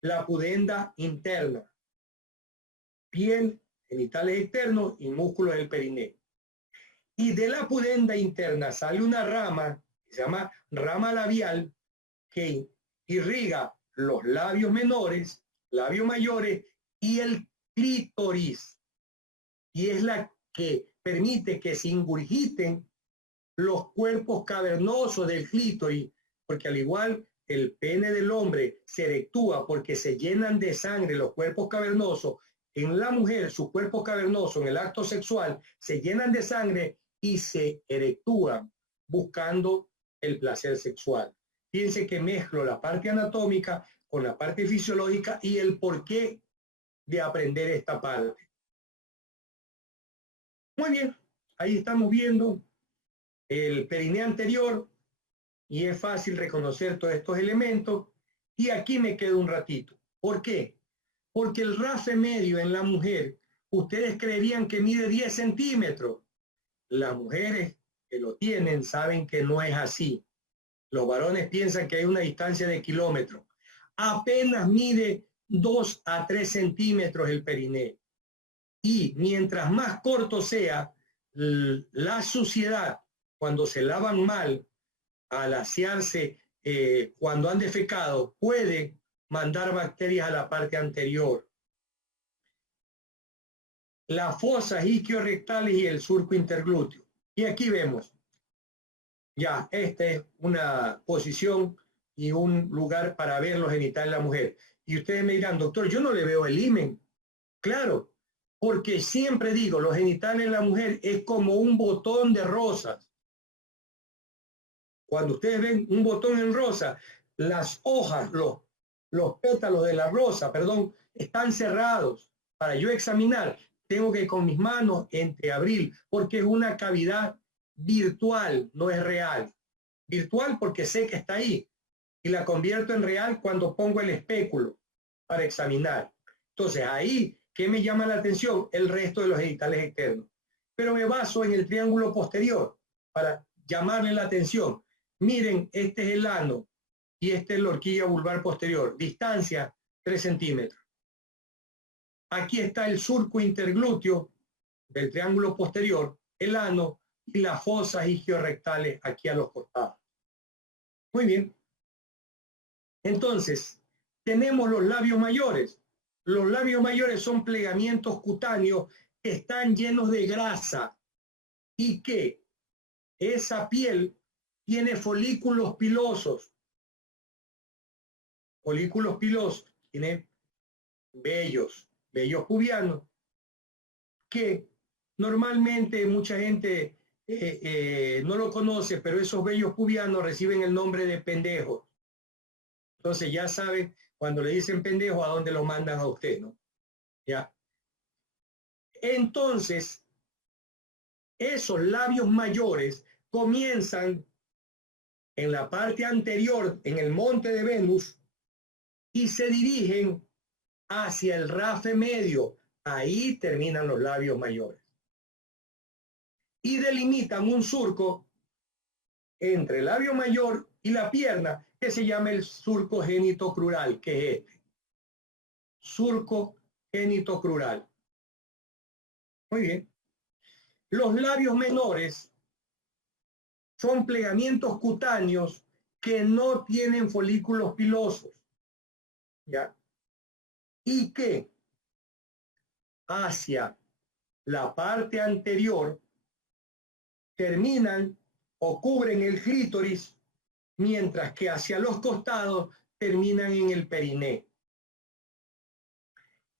La pudenda interna, piel, genitales externos y músculos del periné. Y de la pudenda interna sale una rama que se llama rama labial que irriga los labios menores, labios mayores y el clítoris. Y es la que permite que se ingurgiten los cuerpos cavernosos del clítoris, porque al igual el pene del hombre se erectúa porque se llenan de sangre los cuerpos cavernosos, en la mujer sus cuerpos cavernosos en el acto sexual se llenan de sangre y se erectúan buscando el placer sexual. Fíjense que mezclo la parte anatómica con la parte fisiológica y el porqué de aprender esta parte. Muy bien, ahí estamos viendo el periné anterior y es fácil reconocer todos estos elementos. Y aquí me quedo un ratito. ¿Por qué? Porque el rafe medio en la mujer, ustedes creerían que mide 10 centímetros. Las mujeres que lo tienen saben que no es así. Los varones piensan que hay una distancia de kilómetros. Apenas mide 2 a 3 centímetros el periné. Y mientras más corto sea, la suciedad, cuando se lavan mal, al asearse, cuando han defecado, puede mandar bacterias a la parte anterior. Las fosas isquiorectales y el surco interglúteo. Y aquí vemos, ya, esta es una posición y un lugar para ver los genitales de la mujer. Y ustedes me dirán, doctor, yo no le veo el himen. Claro, porque siempre digo, los genitales de la mujer es como un botón de rosas. Cuando ustedes ven un botón en rosa, las hojas, los pétalos de la rosa, perdón, están cerrados. Para yo examinar, tengo que con mis manos entreabrir, porque es una cavidad virtual, no es real. Virtual porque sé que está ahí, y la convierto en real cuando pongo el espéculo para examinar. Entonces ahí, ¿qué me llama la atención? El resto de los genitales externos. Pero me baso en el triángulo posterior para llamarle la atención. Miren, este es el ano y este es la horquilla vulvar posterior. Distancia, 3 centímetros. Aquí está el surco interglúteo del triángulo posterior, el ano y las fosas isquiorectales aquí a los costados. Muy bien. Entonces, tenemos los labios mayores. Los labios mayores son plegamientos cutáneos que están llenos de grasa y que esa piel tiene folículos pilosos. Folículos pilosos, tiene vellos pubianos, que normalmente mucha gente no lo conoce, pero esos vellos pubianos reciben el nombre de pendejos. Entonces ya saben, cuando le dicen pendejo, a dónde lo mandan a usted, ¿no? Ya. Entonces, esos labios mayores comienzan en la parte anterior, en el monte de Venus, y se dirigen hacia el rafe medio. Ahí terminan los labios mayores. Y delimitan un surco entre el labio mayor y la pierna, que se llama el surco genitocrural, que es este. Surco genitocrural. Muy bien. Los labios menores son plegamientos cutáneos que no tienen folículos pilosos, ¿ya? Y que hacia la parte anterior terminan o cubren el clítoris, mientras que hacia los costados terminan en el periné.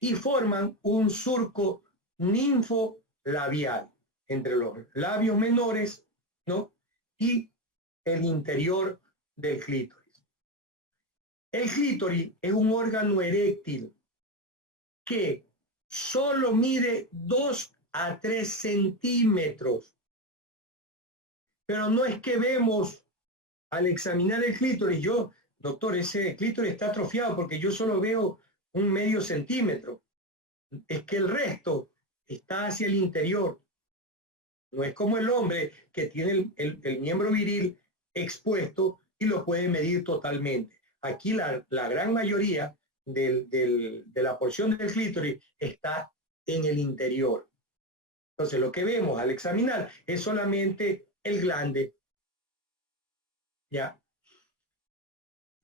Y forman un surco ninfolabial entre los labios menores, ¿no? Y el interior del clítoris. El clítoris es un órgano eréctil que solo mide 2 a 3 centímetros. Pero no es que vemos al examinar el clítoris, yo doctor, ese clítoris está atrofiado porque yo solo veo un medio centímetro. Es que el resto está hacia el interior. No es como el hombre que tiene el miembro viril expuesto y lo puede medir totalmente. Aquí la gran mayoría de la porción del clítoris está en el interior. Entonces lo que vemos al examinar es solamente el glande. ¿Ya?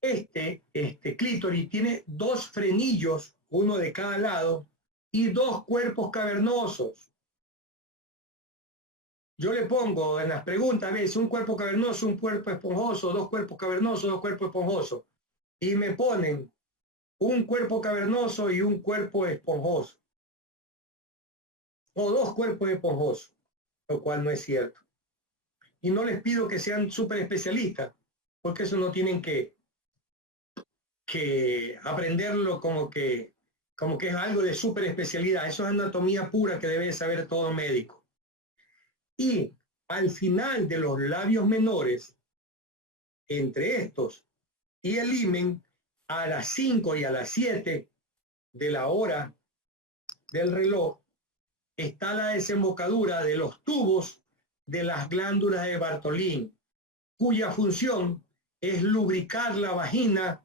Este clítoris tiene dos frenillos, uno de cada lado, y dos cuerpos cavernosos. Yo le pongo en las preguntas, ¿ves? Un cuerpo cavernoso, un cuerpo esponjoso, dos cuerpos cavernosos, dos cuerpos esponjosos. Y me ponen un cuerpo cavernoso y un cuerpo esponjoso. O dos cuerpos esponjosos, lo cual no es cierto. Y no les pido que sean súper especialistas, porque eso no tienen que aprenderlo como que es algo de súper especialidad. Eso es anatomía pura que debe saber todo médico. Y al final de los labios menores, entre estos y el himen, a las 5 y a las 7 de la hora del reloj, está la desembocadura de los tubos de las glándulas de Bartolín, cuya función es lubricar la vagina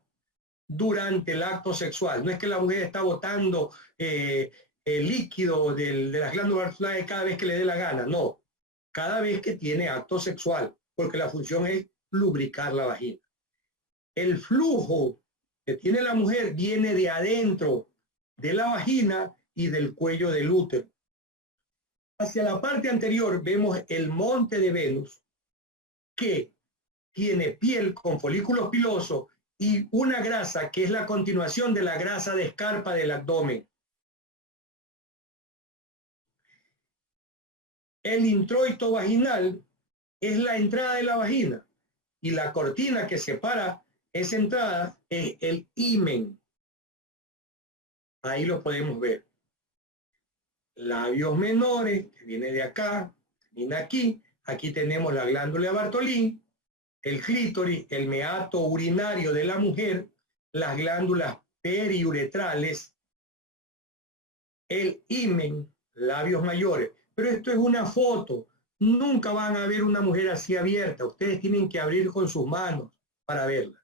durante el acto sexual. No es que la mujer está botando el líquido de las glándulas Bartolín cada vez que le dé la gana, no. Cada vez que tiene acto sexual, porque la función es lubricar la vagina. El flujo que tiene la mujer viene de adentro de la vagina y del cuello del útero. Hacia la parte anterior vemos el monte de Venus, que tiene piel con folículos pilosos y una grasa que es la continuación de la grasa de escarpa del abdomen. El introito vaginal es la entrada de la vagina y la cortina que separa esa entrada es el himen. Ahí lo podemos ver. Labios menores, que viene de acá, termina aquí. Aquí tenemos la glándula de Bartolín, el clítoris, el meato urinario de la mujer, las glándulas periuretrales, el himen, labios mayores. Pero esto es una foto. Nunca van a ver una mujer así abierta. Ustedes tienen que abrir con sus manos para verla.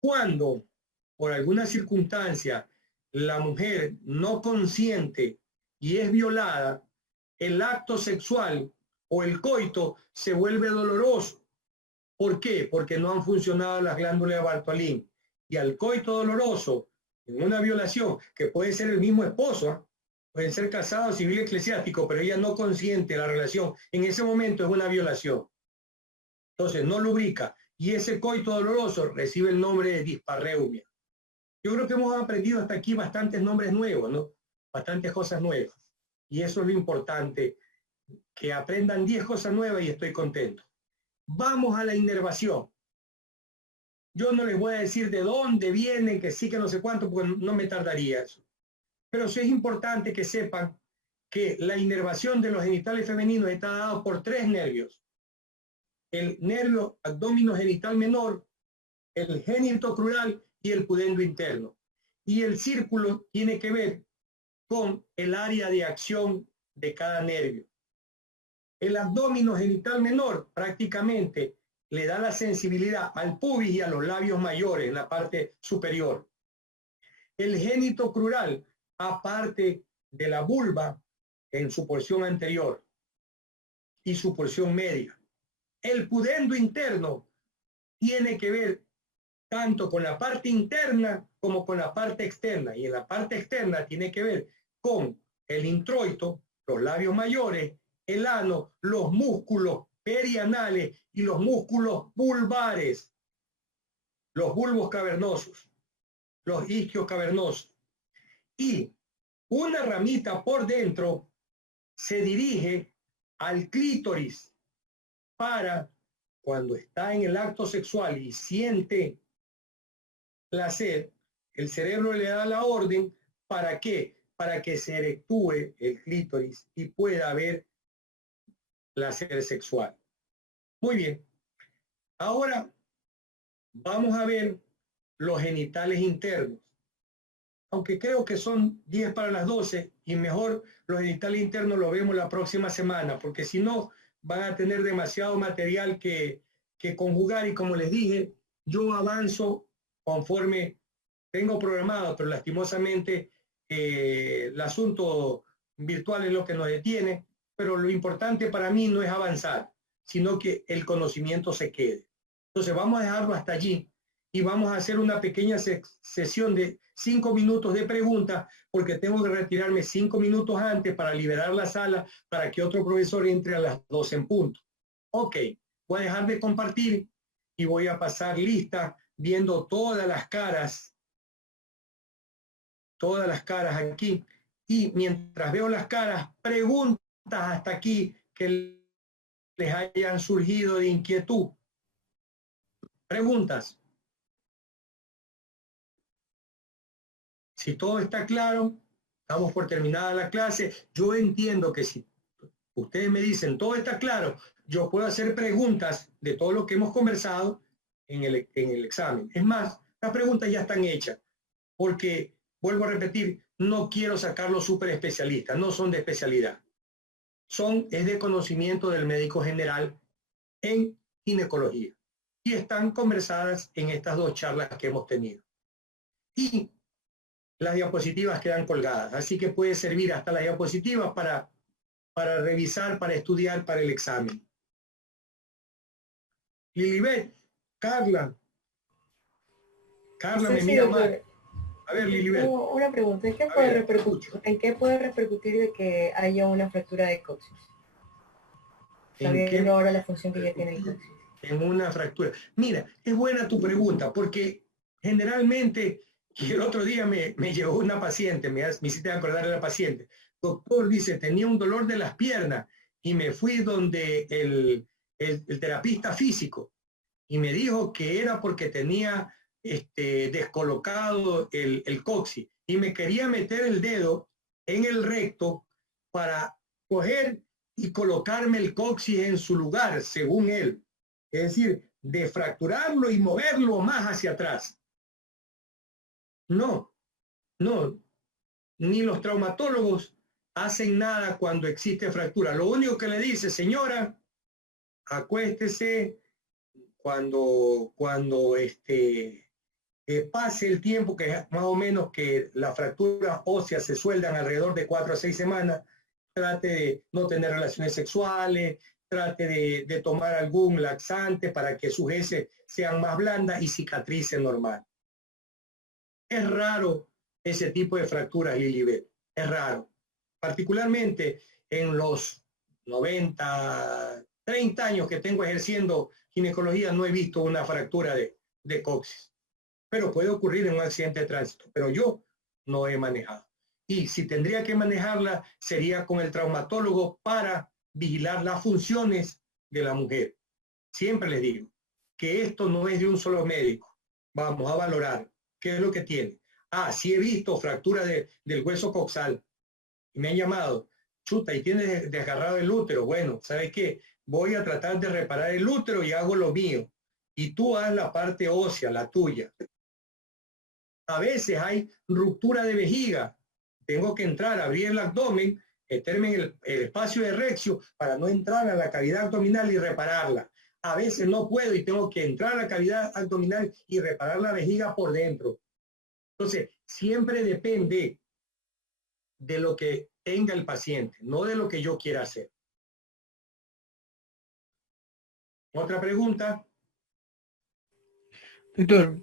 Cuando, por alguna circunstancia, la mujer no consiente y es violada, el acto sexual o el coito se vuelve doloroso. ¿Por qué? Porque no han funcionado las glándulas de Bartolín. Y al coito doloroso, en una violación, que puede ser el mismo esposo, ¿eh? Pueden ser casados civil eclesiástico, pero ella no consiente la relación. En ese momento es una violación. Entonces no lubrica. Y ese coito doloroso recibe el nombre de disparreumia. Yo creo que hemos aprendido hasta aquí bastantes nombres nuevos, ¿no? Bastantes cosas nuevas. Y eso es lo importante, que aprendan 10 cosas nuevas y estoy contento. Vamos a la inervación. Yo no les voy a decir de dónde vienen, que sí, que no sé cuánto, porque no me tardaría eso. Pero sí es importante que sepan que la inervación de los genitales femeninos está dada por 3 nervios. El nervio abdominogenital menor, el genitocrural y el pudendo interno. Y el círculo tiene que ver con el área de acción de cada nervio. El abdominogenital menor prácticamente le da la sensibilidad al pubis y a los labios mayores en la parte superior. El genitocrural, aparte de la vulva en su porción anterior y su porción media. El pudendo interno tiene que ver tanto con la parte interna como con la parte externa. Y en la parte externa tiene que ver con el introito, los labios mayores, el ano, los músculos perianales y los músculos vulvares, los bulbos cavernosos, los isquios cavernosos. Y una ramita por dentro se dirige al clítoris para cuando está en el acto sexual y siente placer, el cerebro le da la orden. ¿Para qué? Para que se erectúe el clítoris y pueda haber placer sexual. Muy bien. Ahora Vamos a ver los genitales internos. Aunque creo que son 10 para las 12 y mejor los genitales internos lo vemos la próxima semana, porque si no van a tener demasiado material que conjugar y como les dije, yo avanzo conforme tengo programado, pero lastimosamente el asunto virtual es lo que nos detiene, pero lo importante para mí no es avanzar, sino que el conocimiento se quede. Entonces vamos a dejarlo hasta allí y vamos a hacer una pequeña sesión de 5 minutos de preguntas, porque tengo que retirarme 5 minutos antes para liberar la sala para que otro profesor entre a las 12 en punto. Ok, voy a dejar de compartir y voy a pasar lista viendo todas las caras aquí. Y mientras veo las caras, preguntas hasta aquí que les hayan surgido de inquietud. Preguntas. Si todo está claro, estamos por terminada la clase. Yo entiendo que si ustedes me dicen todo está claro, yo puedo hacer preguntas de todo lo que hemos conversado en el examen. Es más, las preguntas ya están hechas, porque, vuelvo a repetir, no quiero sacarlos súper especialistas, no son de especialidad. Es de conocimiento del médico general en ginecología. Y están conversadas en estas 2 charlas que hemos tenido. Y las diapositivas quedan colgadas, así que puede servir hasta las diapositivas para revisar, para estudiar para el examen. Lilibet, Carla me mira mal. A ver, Lilibet. Tengo una pregunta, ¿en qué puede repercutir de que haya una fractura de coxis? Sabiendo ahora la función que ya tiene el coxis. En una fractura. Mira, es buena tu pregunta, porque generalmente, y el otro día me llegó una paciente, me hiciste acordar de la paciente. Doctor, dice, tenía un dolor de las piernas y me fui donde el terapista físico y me dijo que era porque tenía descolocado el coxis y me quería meter el dedo en el recto para coger y colocarme el coxis en su lugar, según él. Es decir, de fracturarlo y moverlo más hacia atrás. No, ni los traumatólogos hacen nada cuando existe fractura. Lo único que le dice, señora, acuéstese cuando pase el tiempo, que es más o menos que las fracturas óseas se sueldan alrededor de 4 a 6 semanas, trate de no tener relaciones sexuales, trate de tomar algún laxante para que sus heces sean más blandas y cicatricen normal. Es raro ese tipo de fracturas, Lilibet, es raro. Particularmente en los 90, 30 años que tengo ejerciendo ginecología, no he visto una fractura de coxis. Pero puede ocurrir en un accidente de tránsito, pero yo no he manejado. Y si tendría que manejarla, sería con el traumatólogo para vigilar las funciones de la mujer. Siempre les digo que esto no es de un solo médico. Vamos a valorar qué es lo que tiene. Sí he visto fractura del hueso coxal y me han llamado, chuta, y tiene desgarrado el útero. Bueno, ¿sabes qué? Voy a tratar de reparar el útero y hago lo mío. Y tú haz la parte ósea, la tuya. A veces hay ruptura de vejiga. Tengo que entrar, abrir el abdomen, meterme en el espacio de reccio para no entrar a la cavidad abdominal y repararla. A veces no puedo y tengo que entrar a la cavidad abdominal y reparar la vejiga por dentro. Entonces, siempre depende de lo que tenga el paciente, no de lo que yo quiera hacer. ¿Otra pregunta? Doctor,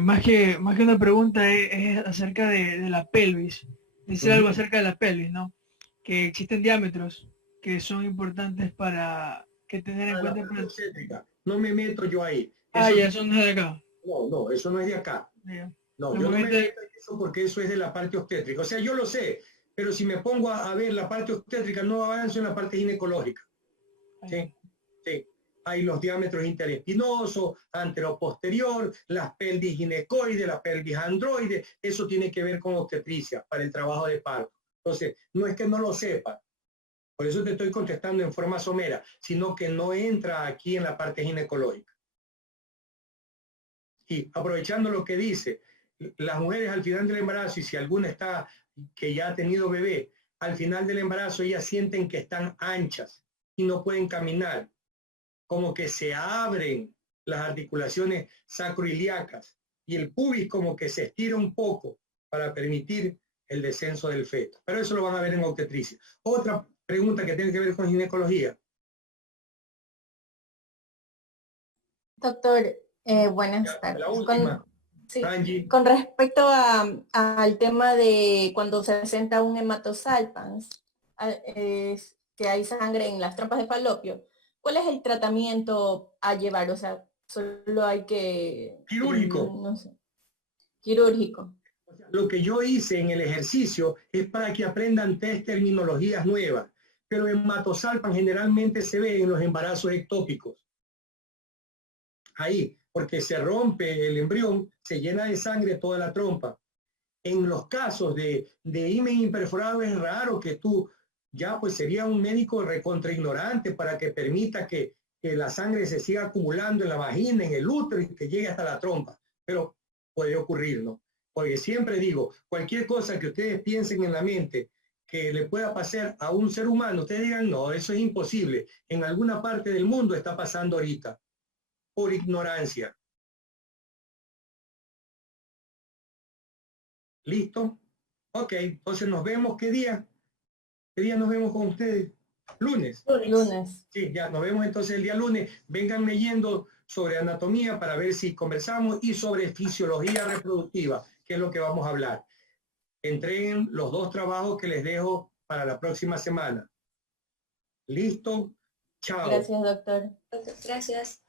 más que una pregunta es acerca de la pelvis. Dice algo acerca de la pelvis, ¿no? Que existen diámetros que son importantes para que tener en cuenta. La parte obstétrica. No me meto yo ahí. Eso no es de acá. No, eso no es de acá. No, yo no me meto en eso porque eso es de la parte obstétrica. O sea, yo lo sé, pero si me pongo a ver la parte obstétrica, no avanzo en la parte ginecológica. Sí. Hay los diámetros interespinosos, anteroposterior, las pelvis ginecoides, la pelvis androide. Eso tiene que ver con obstetricia para el trabajo de parto. Entonces, no es que no lo sepa. Por eso te estoy contestando en forma somera, sino que no entra aquí en la parte ginecológica. Y aprovechando lo que dice, las mujeres al final del embarazo, y si alguna está que ya ha tenido bebé, al final del embarazo ellas sienten que están anchas y no pueden caminar, como que se abren las articulaciones sacroiliacas y el pubis como que se estira un poco para permitir el descenso del feto. Pero eso lo van a ver en obstetricia. Otra pregunta que tiene que ver con ginecología. Doctor, buenas tardes. La última, Sí, Angie. con respecto al tema de cuando se presenta un hematosalpans, que hay sangre en las trompas de falopio, ¿cuál es el tratamiento a llevar? O sea, solo hay que... Quirúrgico. No sé, quirúrgico. Lo que yo hice en el ejercicio es para que aprendan 3 terminologías nuevas, pero hematosalpan generalmente se ve en los embarazos ectópicos. Ahí, porque se rompe el embrión, se llena de sangre toda la trompa. En los casos de himen imperforado es raro que tú, ya pues sería un médico recontra ignorante para que permita que la sangre se siga acumulando en la vagina, en el útero y que llegue hasta la trompa. Pero puede ocurrir, ¿no? Porque siempre digo, cualquier cosa que ustedes piensen en la mente que le pueda pasar a un ser humano, ustedes digan, no, eso es imposible. En alguna parte del mundo está pasando ahorita, por ignorancia. ¿Listo? Ok, entonces nos vemos, ¿qué día? ¿Qué día nos vemos con ustedes? ¿Lunes? Lunes. Sí, ya, nos vemos entonces el día lunes. Vengan leyendo sobre anatomía para ver si conversamos y sobre fisiología reproductiva, que es lo que vamos a hablar. Entreguen los 2 trabajos que les dejo para la próxima semana. ¿Listo? Chao. Gracias, doctor. Gracias.